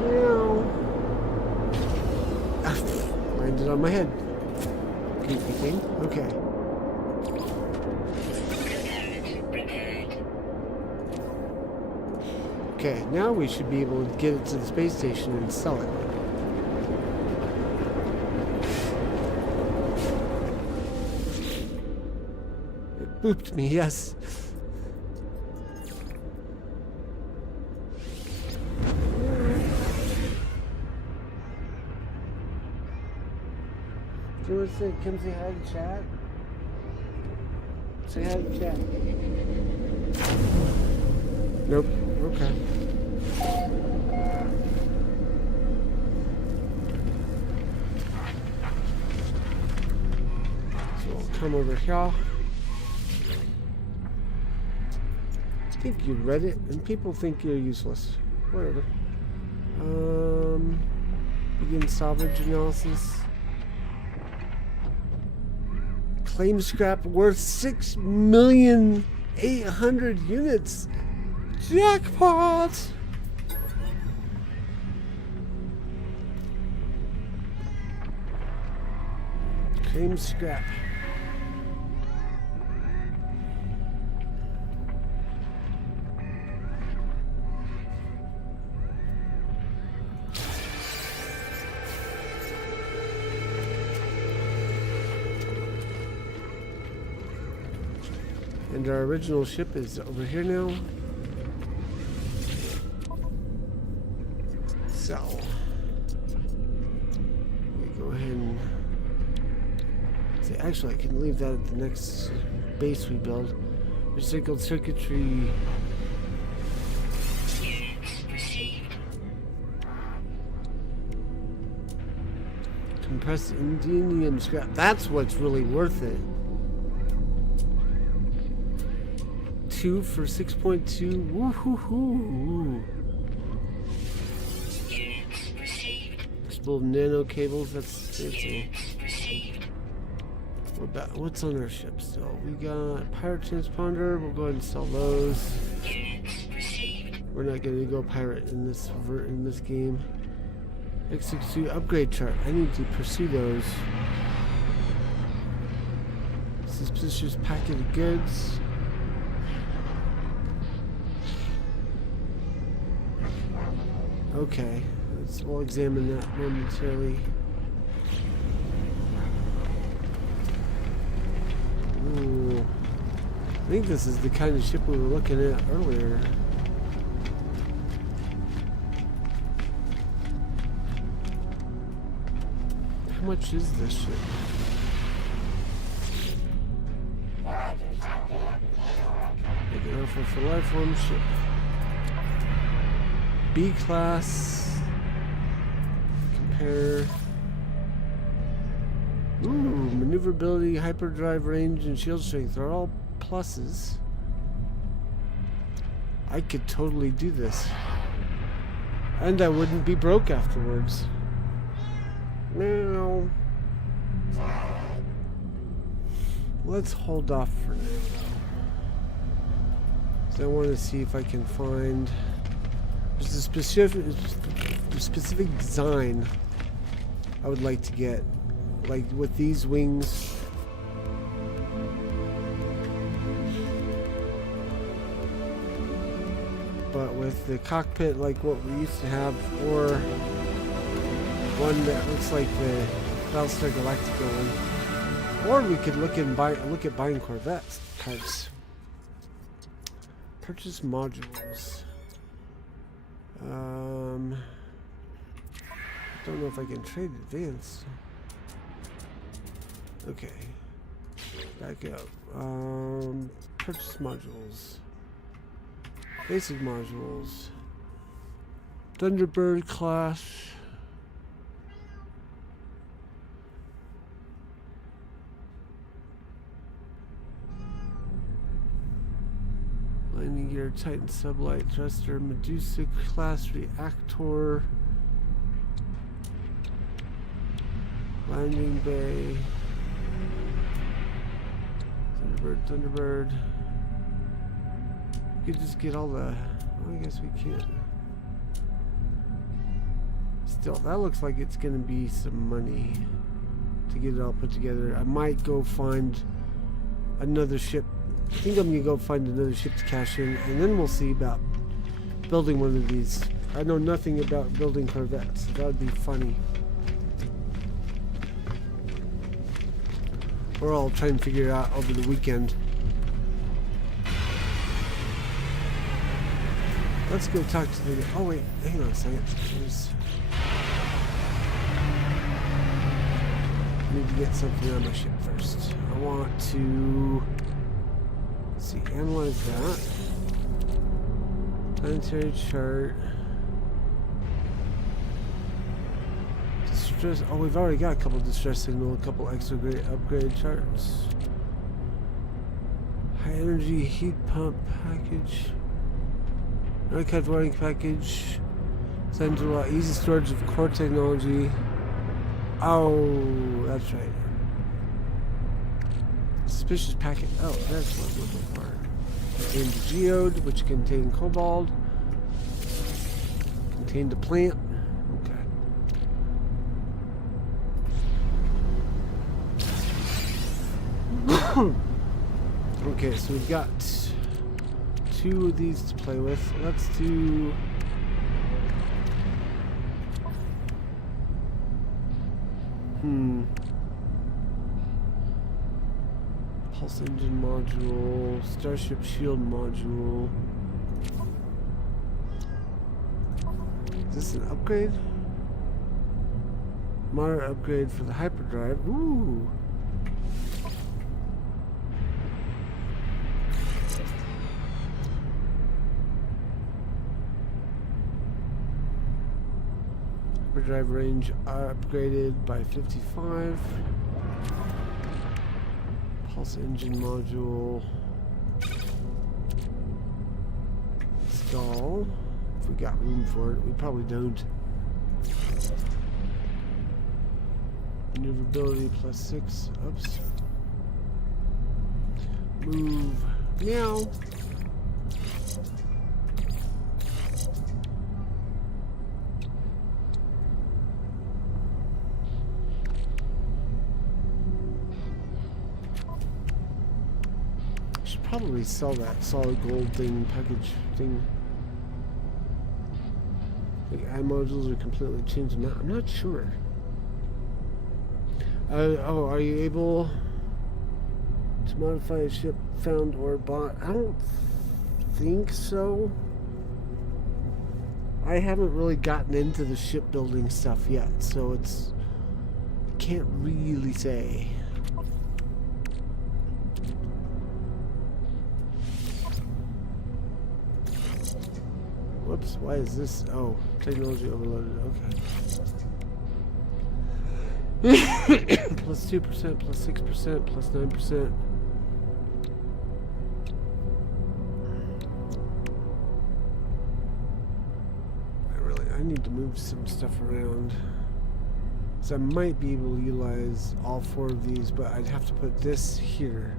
Meow. Landed on my head. Creepy thing. Okay. Okay, now we should be able to get it to the space station and sell it. Booped me, yes. Do you want to say, come say hi to chat? Say hi to chat. Nope. Okay. So we'll come over here. I think you read it, and people think you're useless. Whatever. Begin salvage analysis. Claim scrap worth 6,800,000 units. Jackpot! Claim scrap. And our original ship is over here now. So, we go ahead and say, actually, I can leave that at the next base we build. Recycled circuitry. Compressed indium scrap. That's what's really worth it. 2 for 6.2. Woohoo! Explode nano cables. That's fancy. What's on our ship still? We got pirate transponder. We'll go ahead and sell those. We're not going to go pirate in this game. X62 upgrade chart. I need to pursue those. Suspicious packet of goods. Okay, we'll examine that momentarily. Ooh, I think this is the kind of ship we were looking at earlier. How much is this ship? Careful for life form ship. B class. Compare. Ooh, maneuverability, hyperdrive range, and shield strength are all pluses. I could totally do this. And I wouldn't be broke afterwards. Now, let's hold off for now. So I want to see if I can find. There's a specific design I would like to get, like with these wings. But with the cockpit like what we used to have, or one that looks like the Battlestar Galactica one. Or we could look at buying Corvette types. Purchase modules. Don't know if I can trade advanced. Okay. Back up. Purchase modules. Basic modules. Thunderbird class. Landing gear, Titan sublight thruster, Medusa class reactor. Landing bay. Thunderbird. We could just get all the. Well, I guess we can't. Still, that looks like it's gonna be some money to get it all put together. I might go find another ship. I think I'm gonna go find another ship to cash in, and then we'll see about building one of these. I know nothing about building Corvettes, so that would be funny. Or I'll try and figure it out over the weekend. Let's go talk to the. Oh wait, hang on a second. I need to get something on my ship first. I want to. Let's see, analyze that. Planetary chart. Distress. Oh, we've already got a couple distress signal, a couple extra upgrade charts. High energy heat pump package. Archive wiring package. Designed to allow easy storage of core technology. Oh, that's right. Suspicious packet. Oh, that's what I'm looking for. Contained the geode, which contained cobalt. Contained the plant. Okay. Okay, so we've got 2 of these to play with. Let's do. Pulse engine module, Starship shield module. Is this an upgrade? Moderate upgrade for the hyperdrive. Ooh. Hyperdrive range upgraded by 55. Pulse engine module. Install. If we got room for it, we probably don't. Maneuverability +6. Oops. Move. Meow. Probably sell that solid gold thing, package thing. Like add modules or completely change them out. I'm not sure. Oh, are you able to modify a ship found or bought? I don't think so. I haven't really gotten into the shipbuilding stuff yet, so it's. I can't really say. Whoops, why is this? Oh, technology overloaded. Okay. Plus 2%, plus 6%, plus 9%. I need to move some stuff around. So I might be able to utilize all 4 of these, but I'd have to put this here.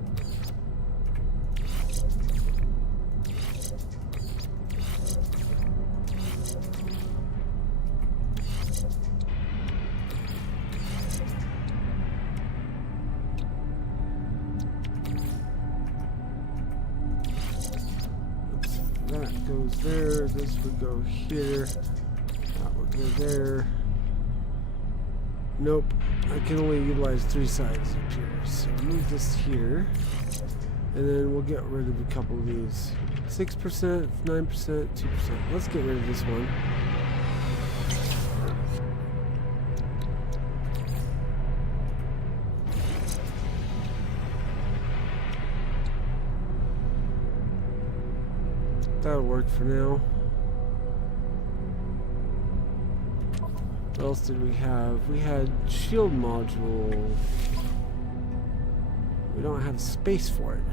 That goes there, this would go here, that would go there. Nope, I can only utilize 3 sides up here. So move this here, and then we'll get rid of a couple of these. 6%, 9%, 2%. Let's get rid of this one. That'll work for now. What else did we have? We had shield module. We don't have space for it.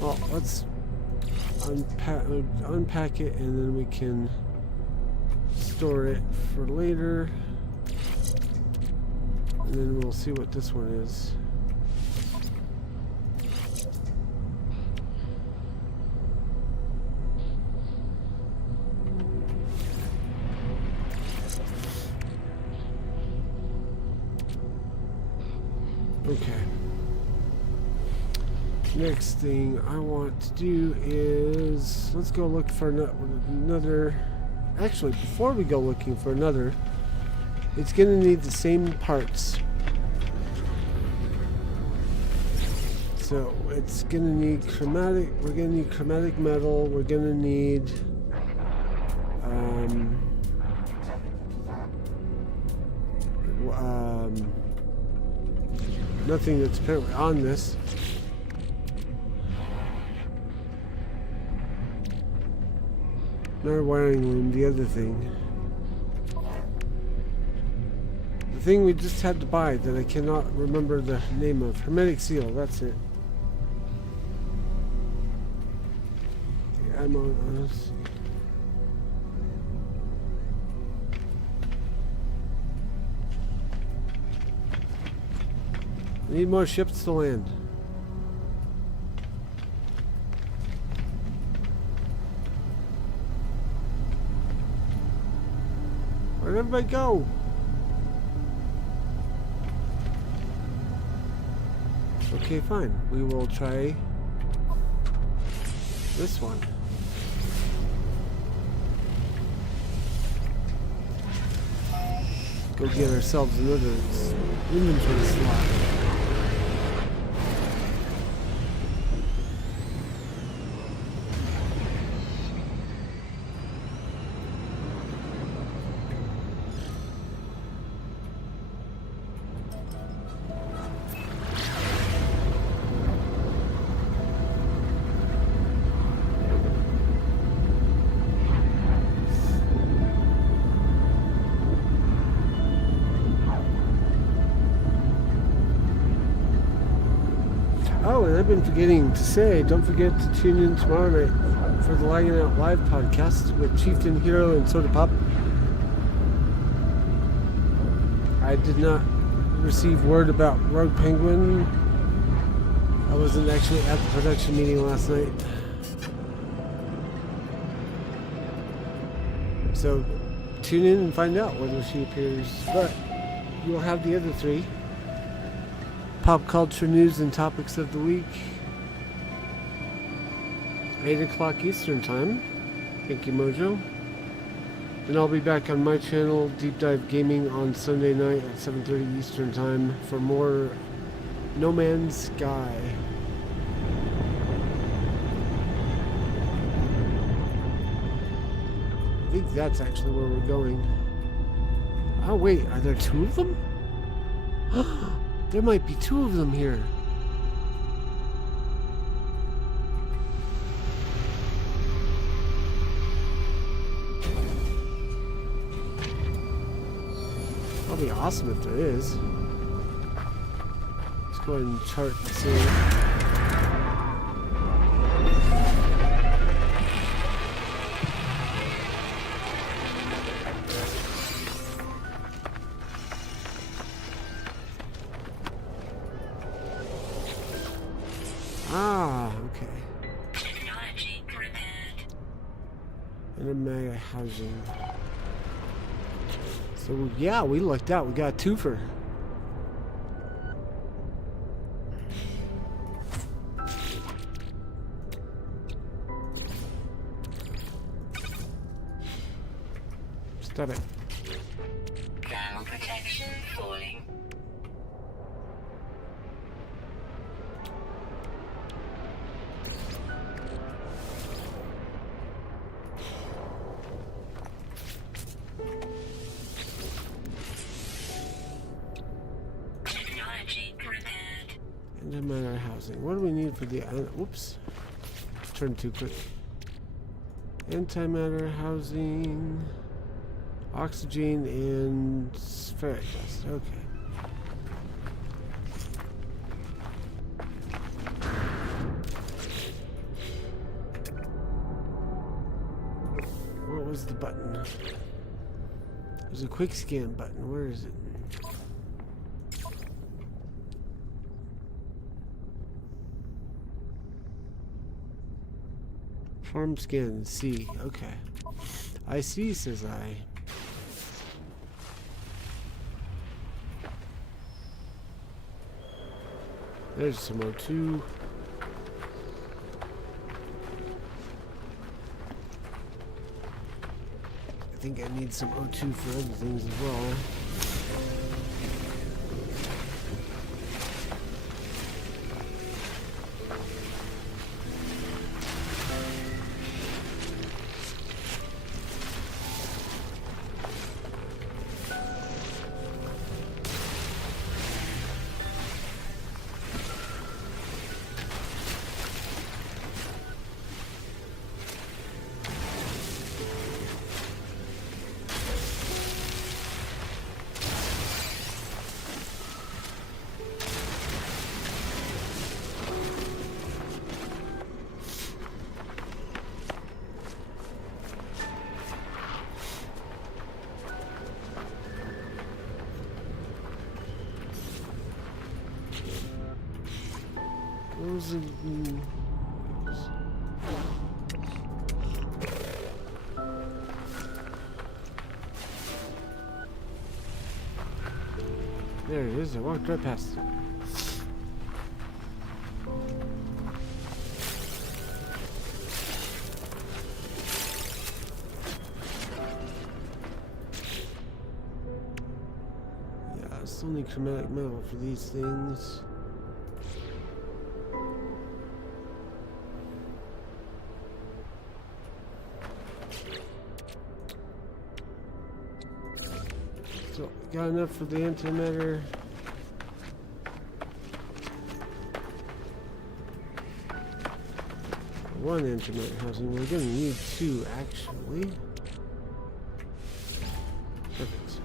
Well, let's unpack it, and then we can store it for later. And then we'll see what this one is. Okay. Next thing I want to do is let's go look for another. Actually, before we go looking for another, it's gonna need the same parts. So it's gonna need chromatic. We're gonna need chromatic metal. We're gonna need nothing that's apparently on this. Another wiring loom, the other thing. The thing we just had to buy that I cannot remember the name of. Hermetic seal, that's it. I'm on, let's see. I need more ships to land. Where'd everybody go? Okay, fine. We will try this one. Go get ourselves another inventory slot. Oh, and I've been forgetting to say, don't forget to tune in tomorrow night for the Laggin Out Live podcast with Chieftain Hero and Soda Pop. I did not receive word about Rogue Penguin. I wasn't actually at the production meeting last night. So tune in and find out whether she appears. But you'll have the other 3. Pop culture news and topics of the week. 8 o'clock Eastern time. Thank you, Mojo. Then I'll be back on my channel, Deep Dive Gaming, on Sunday night at 7:30 Eastern time for more No Man's Sky. I think that's actually where we're going. Oh wait, are there two of them? There might be two of them here. That'll be awesome if there is. Let's go ahead and chart and see. Ah, okay. Technology prepared. And a mega housing. So yeah, we lucked out. We got a twofer. Stop it. Thermal protection falling. Technology prepared. Antimatter housing. What do we need for the... whoops. Turned too quick. Antimatter housing... Oxygen and ferric dust. Okay. What was the button? There's a quick scan button. Where is it? Farm scan C. Okay. I see, says I. There's some O2. I think I need some O2 for other things as well. Those are, there it is. I walked right past it. Yeah, I still need chromatic metal for these things. So, got enough for the antimatter. One antimatter housing. We're gonna need two, actually. Perfect.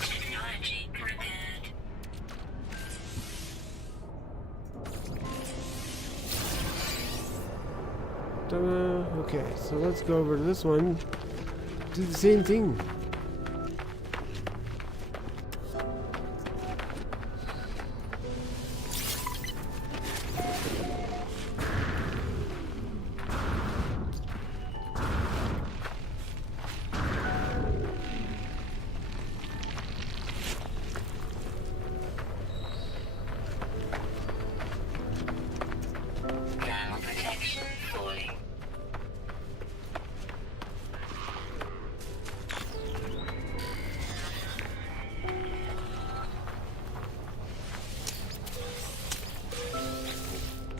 Technology prepared. Ta-da. Okay, so let's go over to this one. Do the same thing.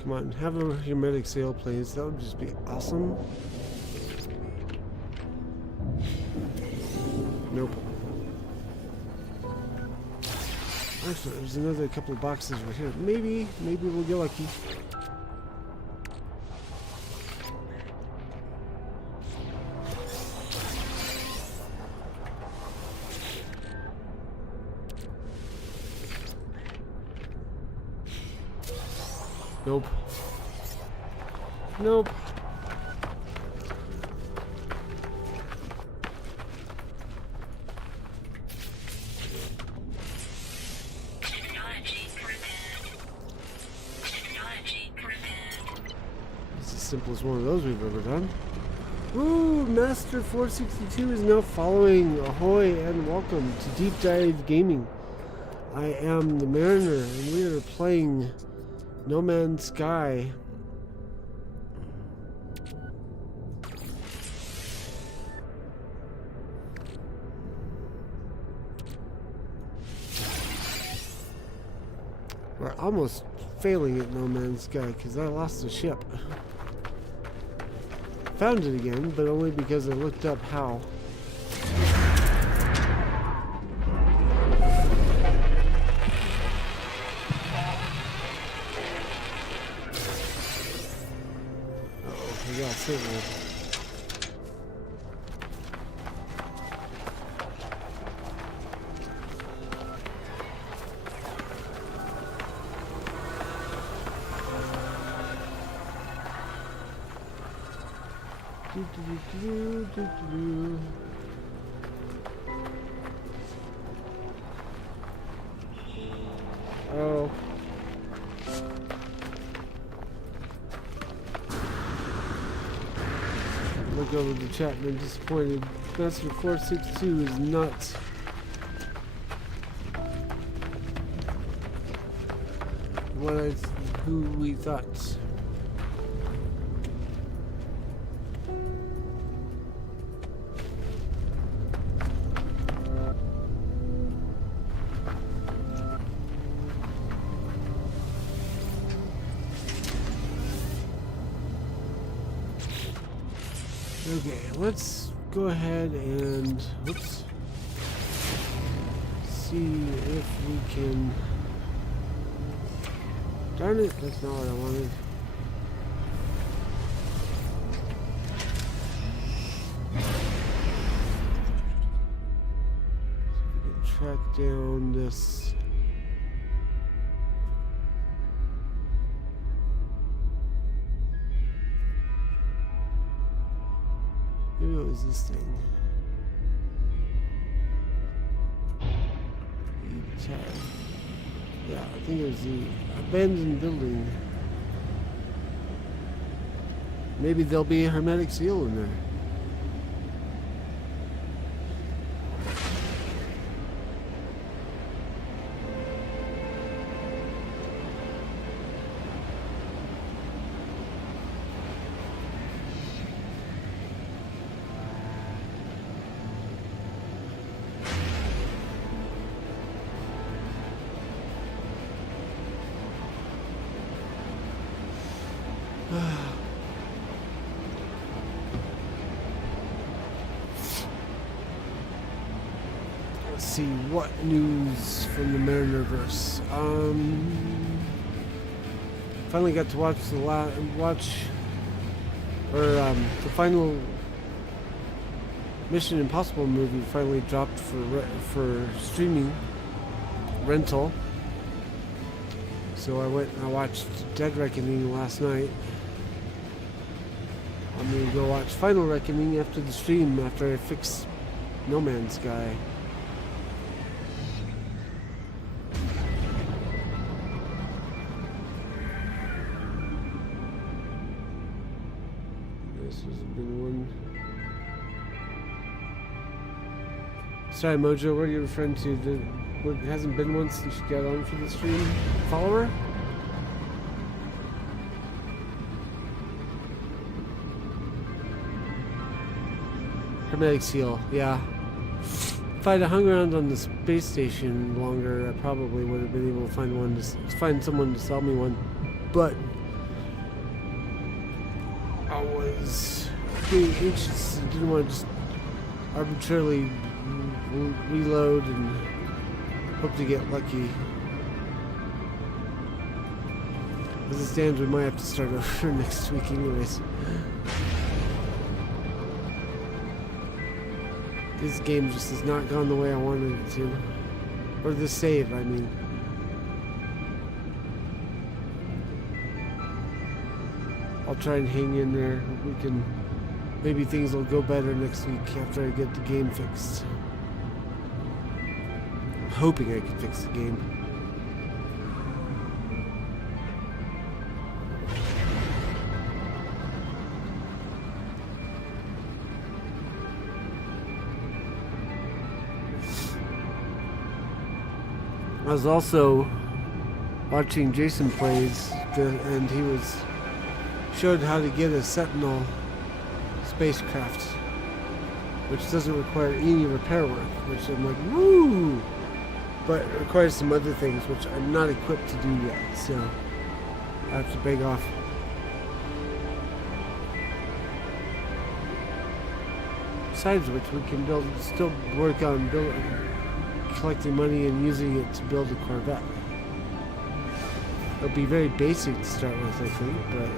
Come on, have a hermetic seal, please. That would just be awesome. Nope. Actually, there's another couple of boxes right here. Maybe we'll get lucky. Nope. Nope. Technology prepared. Technology prepared. It's as simple as one of those we've ever done. Ooh, Master 462 is now following. Ahoy and welcome to Deep Dive Gaming. I am the Mariner and we are playing No Man's Sky. We're almost failing at No Man's Sky because I lost the ship. Found it again, but only because I looked up how. Uh-oh, we got a signal. Oh. Look over the chat and I'm disappointed. Master 462 is nuts. Who we thought. Okay, let's go ahead and whoops, see if we can. Darn it, that's not what I wanted. See if we can track down this. Maybe it was this thing. Yeah, I think it was the abandoned building. Maybe there'll be a hermetic seal in there. Let's see what news from the Marinerverse. Finally got to watch the final Mission Impossible movie. Finally dropped for streaming rental. So I went and I watched Dead Reckoning last night. I'm gonna go watch Final Reckoning after the stream, after I fix No Man's Sky. This has been one. Sorry, Mojo, what are you referring to? What hasn't been one since you got on for the stream? Follower? Hermetic seal, yeah. If I'd hung around on the space station longer, I probably would have been able to find someone to sell me one. But was getting anxious and didn't want to just arbitrarily reload and hope to get lucky. As it stands, we might have to start over next week anyways. This game just has not gone the way I wanted it to. Or the save, I mean. I'll try and hang in there. Maybe things will go better next week after I get the game fixed. I'm hoping I can fix the game. I was also watching Jason Plays, and he showed how to get a Sentinel spacecraft, which doesn't require any repair work, which I'm like, woo! But it requires some other things, which I'm not equipped to do yet, so I have to beg off. Besides which, we can still work on collecting money and using it to build a Corvette. It'll be very basic to start with, I think, but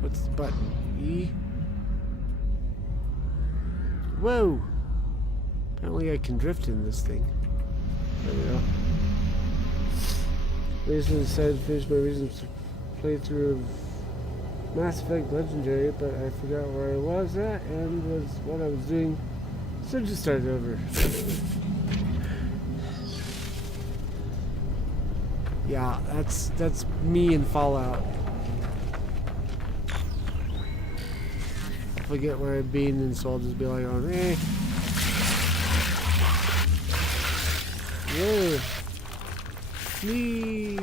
what's the button? E? Whoa! Apparently I can drift in this thing. There we go. Recently decided to finish my reasons to play through Mass Effect Legendary, but I forgot where I was at and what I was doing, so just started over. Yeah, that's me in Fallout. I forget where I've been, and so I'll just be like, oh, eh. Whoa. Flee.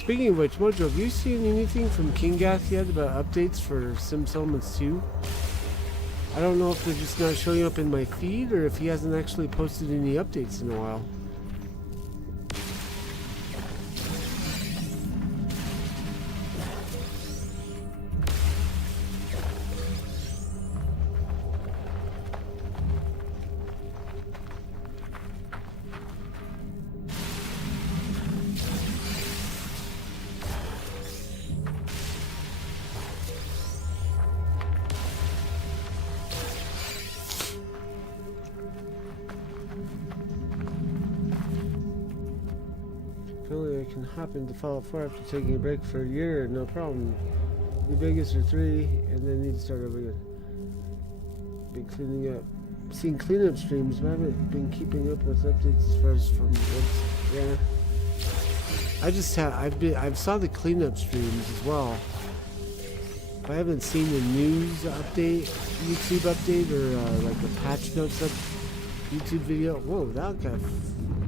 Speaking of which, Mojo, have you seen anything from Kingath yet about updates for Sims Elements 2? I don't know if they're just not showing up in my feed or if he hasn't actually posted any updates in a while. I can hop into Fallout 4 after taking a break for a year, no problem. New Vegas or 3, and then need to start over again. Been cleaning up. Seen cleanup streams, but I haven't been keeping up with updates as far as from what's, yeah. I've saw the cleanup streams as well. I haven't seen the news update, YouTube update, or like a patch notes YouTube video. Whoa, that guy.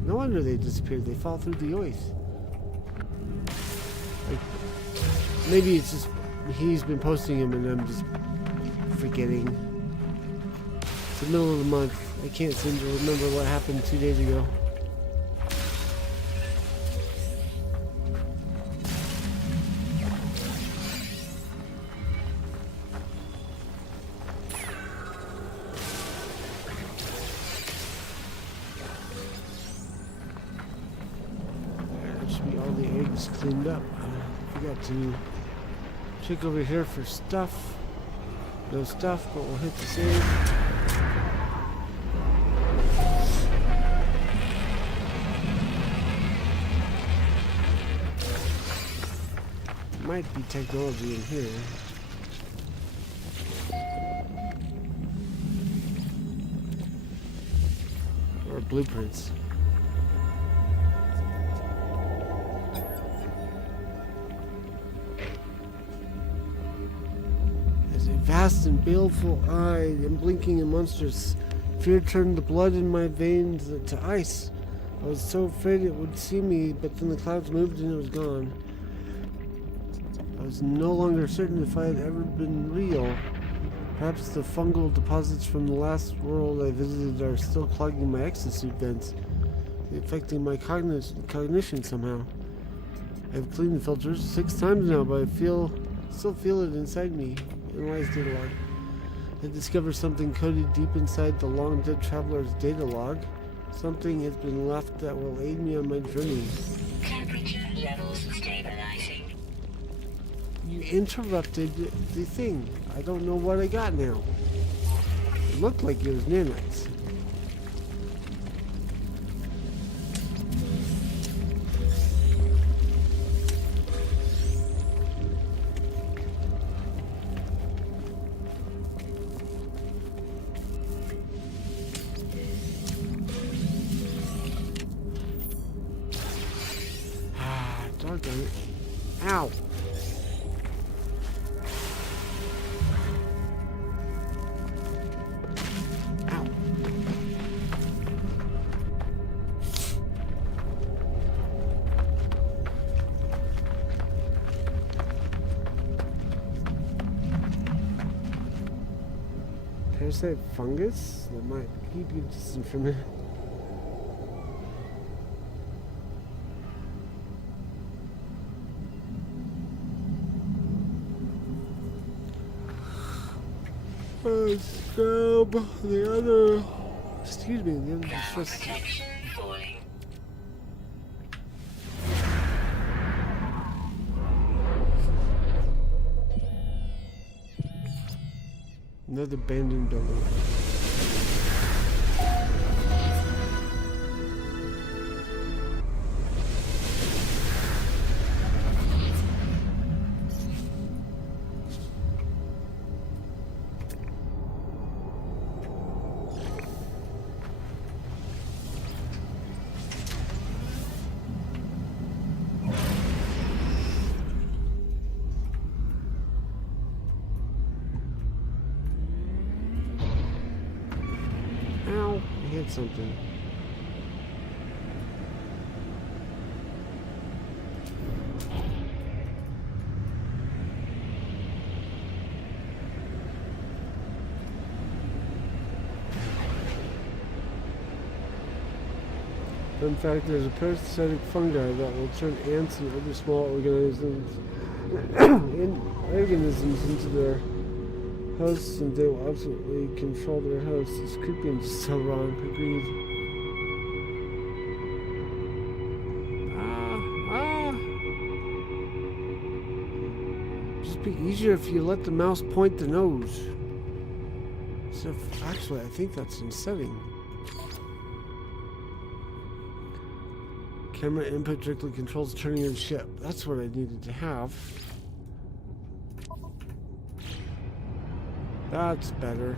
No wonder they disappeared. They fall through the earth. Like, maybe it's just he's been posting them and I'm just forgetting. It's the middle of the month. I can't seem to remember what happened 2 days ago. Cleaned up. I forgot to check over here for stuff. No stuff, but we'll hit the save. Might be technology in here. Or blueprints. vast and baleful-eyed and blinking and monstrous. Fear turned the blood in my veins to ice. I was so afraid it would see me, but then the clouds moved and it was gone. I was no longer certain if I had ever been real. Perhaps the fungal deposits from the last world I visited are still clogging my exosuit vents, affecting my cognition somehow. I've cleaned the filters 6 times now, but I still feel it inside me. Analyze data log. I discovered something coded deep inside the long dead traveler's data log. Something has been left that will aid me on my journey. Temperature levels stabilizing. You interrupted the thing. I don't know what I got now. It looked like it was nanites. Doggone it. Ow. Ow. Parasite fungus? That might keep you distant from it. Scrub the other. Excuse me, the other distress. Protection falling. Another abandoned building. Ow, I hit something. In fact, there's a parasitic fungi that will turn ants and other small organisms into their hosts, and they will absolutely control their hosts. It's creepy and just so wrong. Agreed. Just be easier if you let the mouse point the nose. So actually, I think that's in setting. Camera input directly controls turning of the ship. That's what I needed to have. That's better.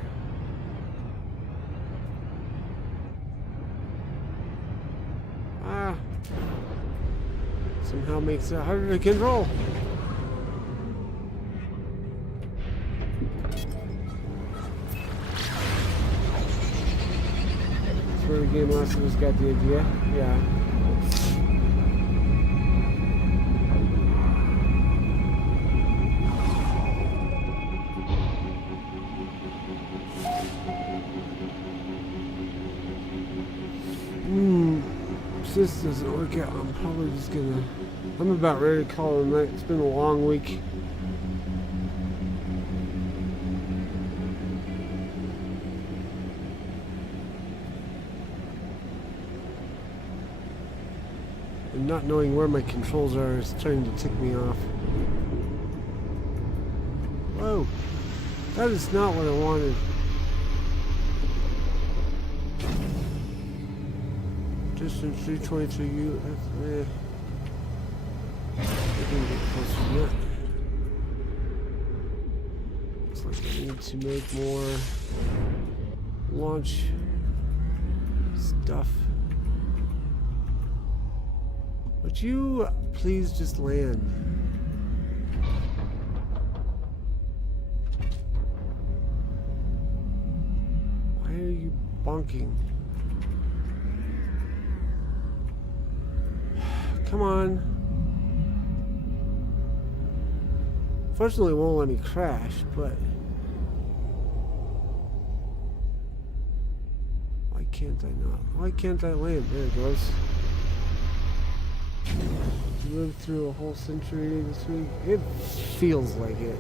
Somehow makes it harder to control. That's where the game master just got the idea. Yeah. If this doesn't work out, I'm probably just gonna... I'm about ready to call it a night. It's been a long week. And not knowing where my controls are is starting to tick me off. Whoa! That is not what I wanted. Distance 323 U. I can get closer yet. Looks like I need to make more launch stuff. Would you please just land? bonking. Come on. Fortunately, it won't let me crash, but why can't I not? Why can't I land? There it goes. Lived through a whole century this week. It feels like it.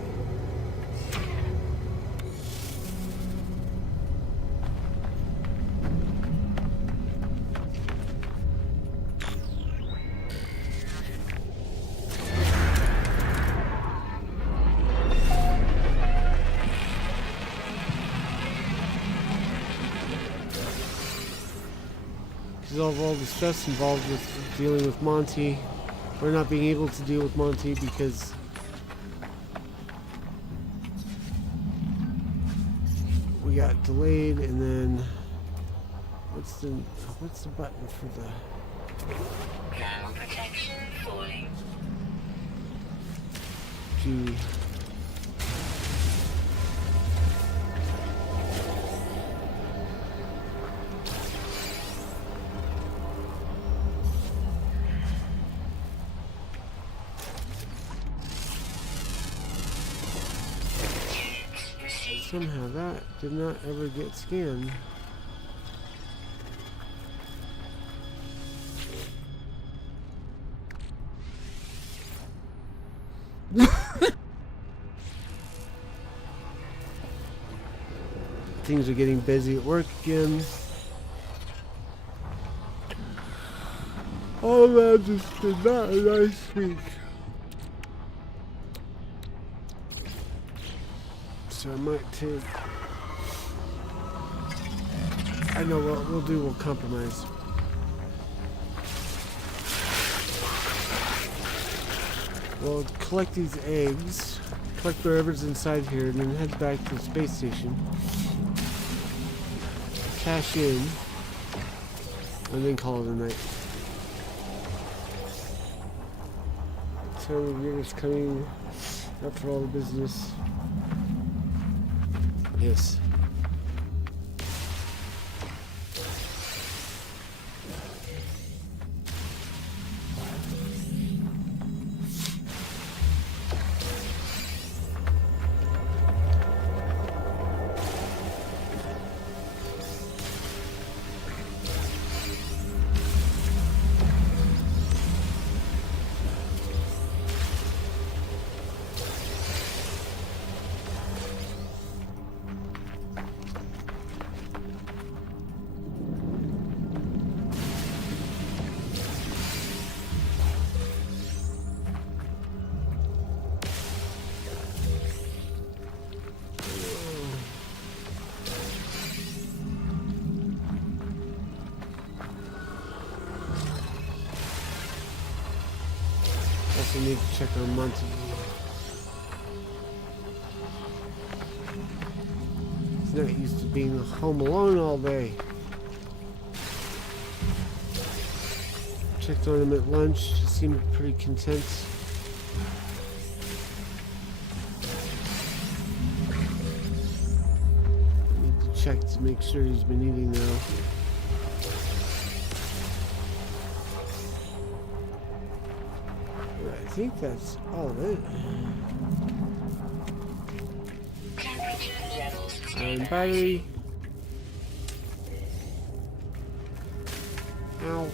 Of all the stress involved with dealing with Monty, or not being able to deal with Monty because we got delayed, and then what's the button for the Thermal protection falling. G? Somehow that did not ever get scanned. Things are getting busy at work again. Oh, that just did not a nice week. So I might take. I know what we'll do. We'll compromise. We'll collect these eggs, collect whatever's inside here, and then head back to the space station. Cash in, and then call it a night. Time of year is coming after all the business. Yes. Also need to check on Monty. He's not used to being home alone all day. Checked on him at lunch. He seemed pretty content. Need to check to make sure he's been eating though. I think that's all of it. Temperature levels And battery. Ow.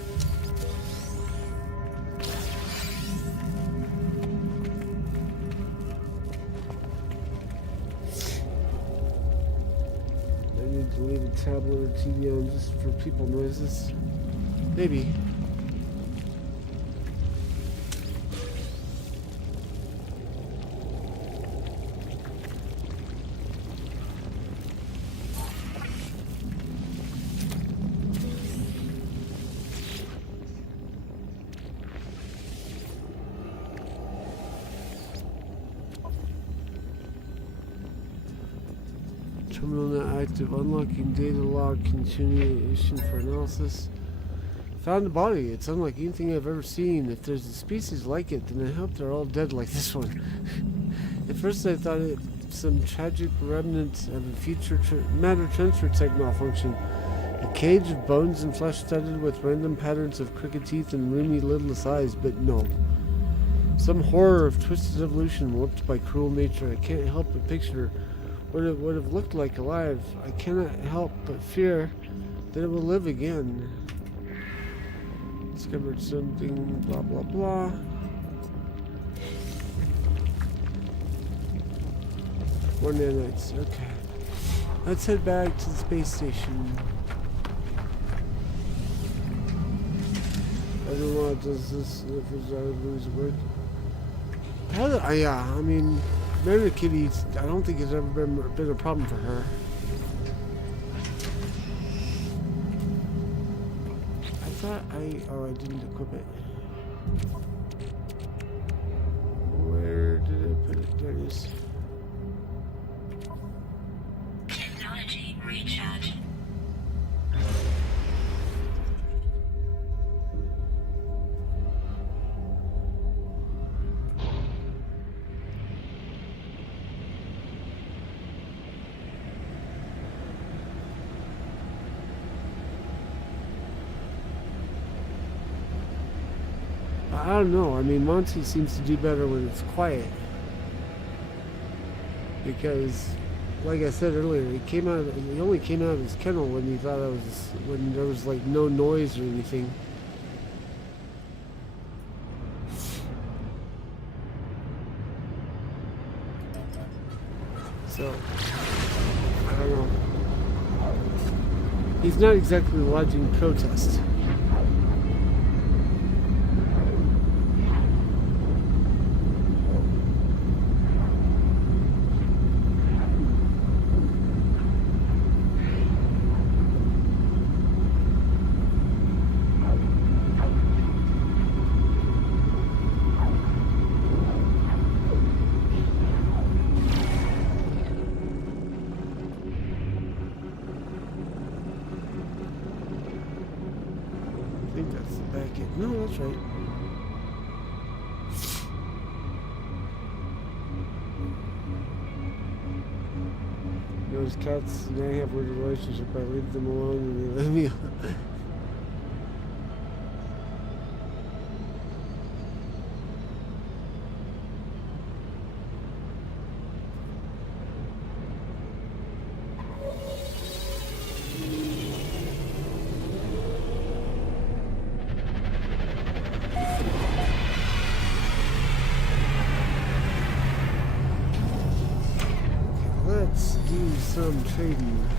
I need to leave a tablet or TV on just for people noises. Maybe. Terminal not active. Unlocking data log continuation for analysis. Found the body. It's unlike anything I've ever seen. If there's a species like it, then I hope they're all dead like this one. At first I thought it some tragic remnant of a future matter transfer tech malfunction. A cage of bones and flesh studded with random patterns of crooked teeth and roomy lidless eyes, but no. Some horror of twisted evolution warped by cruel nature. I can't help but picture what it would have looked like alive. I cannot help but fear that it will live again. Discovered something, blah blah blah. More nanites, okay. Let's head back to the space station. I don't know what does this if it's lose a word. Yeah, I mean, Mary Kitty, I don't think it's ever been a problem for her. I thought I didn't equip it. Where did I put it? There it is. Technology recharge. I don't know. I mean, Monty seems to do better when it's quiet. Because, like I said earlier, he only came out of his kennel when he thought when there was like no noise or anything. So, I don't know. He's not exactly lodging protest. I think that's the back end. No, that's right. Those cats and I have a weird relationship. I leave them alone and they leave me alone. Let's do some trading.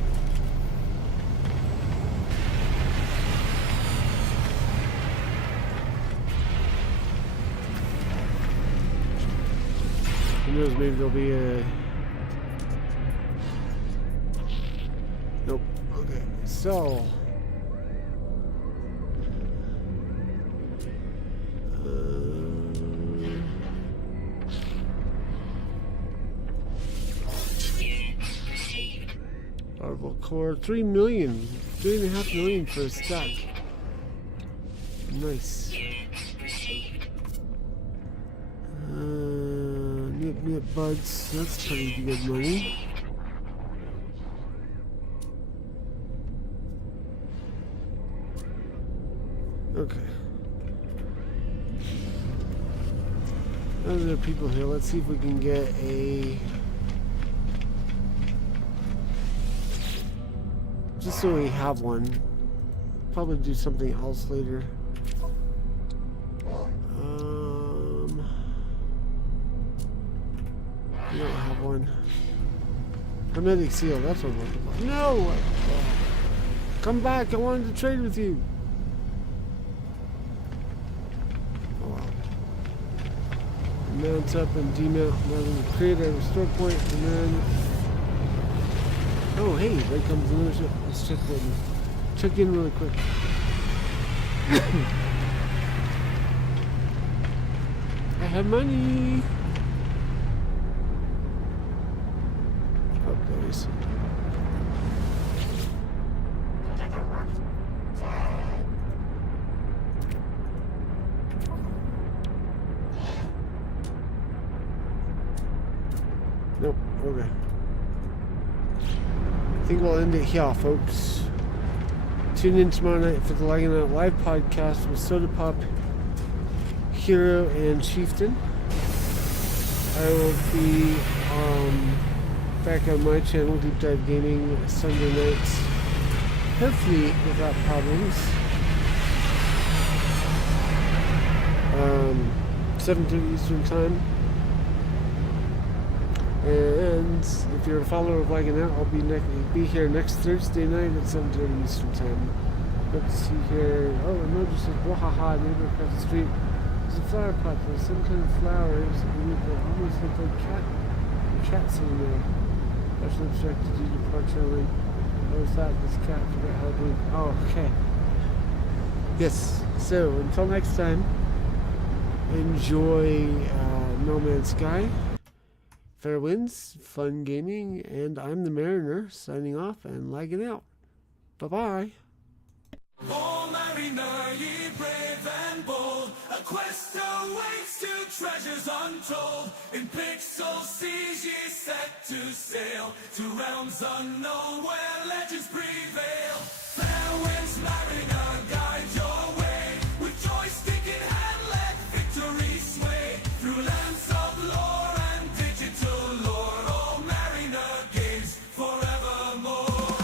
Who knows, maybe there'll be a... Nope. Okay, so... Orbital core, 3 million, 3.5 million for a stack. Nice. Nip buds, that's pretty good money. Okay. Now there are people here. Let's see if we can get a... Just so we have one. Probably do something else later. We don't have one. Hermetic seal, that's what I'm looking for. No! Come back, I wanted to trade with you. Oh wow. Mount up and demount. Now we create a restore point and then... Oh hey, there comes another ship. Let's check in really quick. I have money. Oh, there is. Nope, okay. I think we'll end it here, folks. tune in tomorrow night for the Laggin Out Live podcast with Soda Pop, Hero, and Chieftain. I will be back on my channel, Deep Dive Gaming, Sunday nights, hopefully without problems. 7:30 Eastern Time. And if you're a follower of Laggin Out, I'll be here next Thursday night at 7:30 Eastern Time. Let's see here. Oh, I noticed this wahaha neighbor across the street. There's a flower pot. There's some kind of flowers. They almost look like cats in there. Special objected due to departure link. What was that? This cat forgot how to blink. Oh, okay. Yes. So until next time, enjoy No Man's Sky. Fair winds, fun gaming, and I'm the Mariner, signing off and lagging out. Bye-bye. Oh, mariner, ye brave and bold, a quest awaits to treasures untold. In pixel seas ye set to sail, to realms unknown where legends prevail. Fair winds, mariner, guide your way, with joystick in hand let victory sway. Through lands of lore and digital lore, oh mariner games forevermore.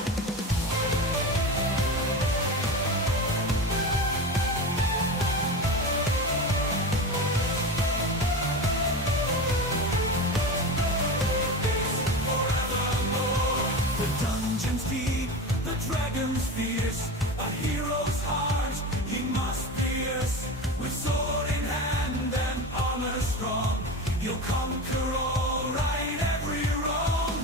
The dungeon's deep, the dragon's fierce, a hero's heart he must pierce. With sword in hand and armor strong, you'll conquer all, right every wrong.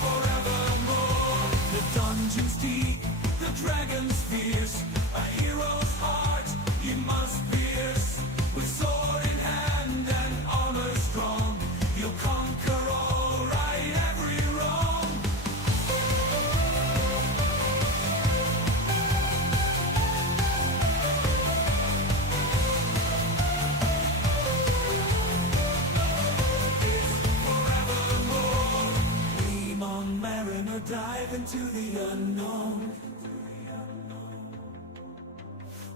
Forevermore, the dungeon's deep, the dragon's fierce, a hero's heart he must pierce. With sword in hand and armor strong, you'll conquer all, right every wrong. Forevermore, dream on, mariner, dive into the unknown.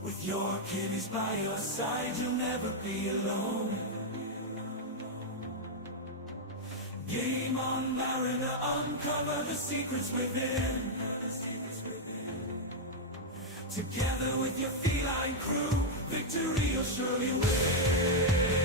With your kiddies by your side, you'll never be alone. Game on, mariner, uncover the secrets within. Together with your feline crew, victory you'll surely win.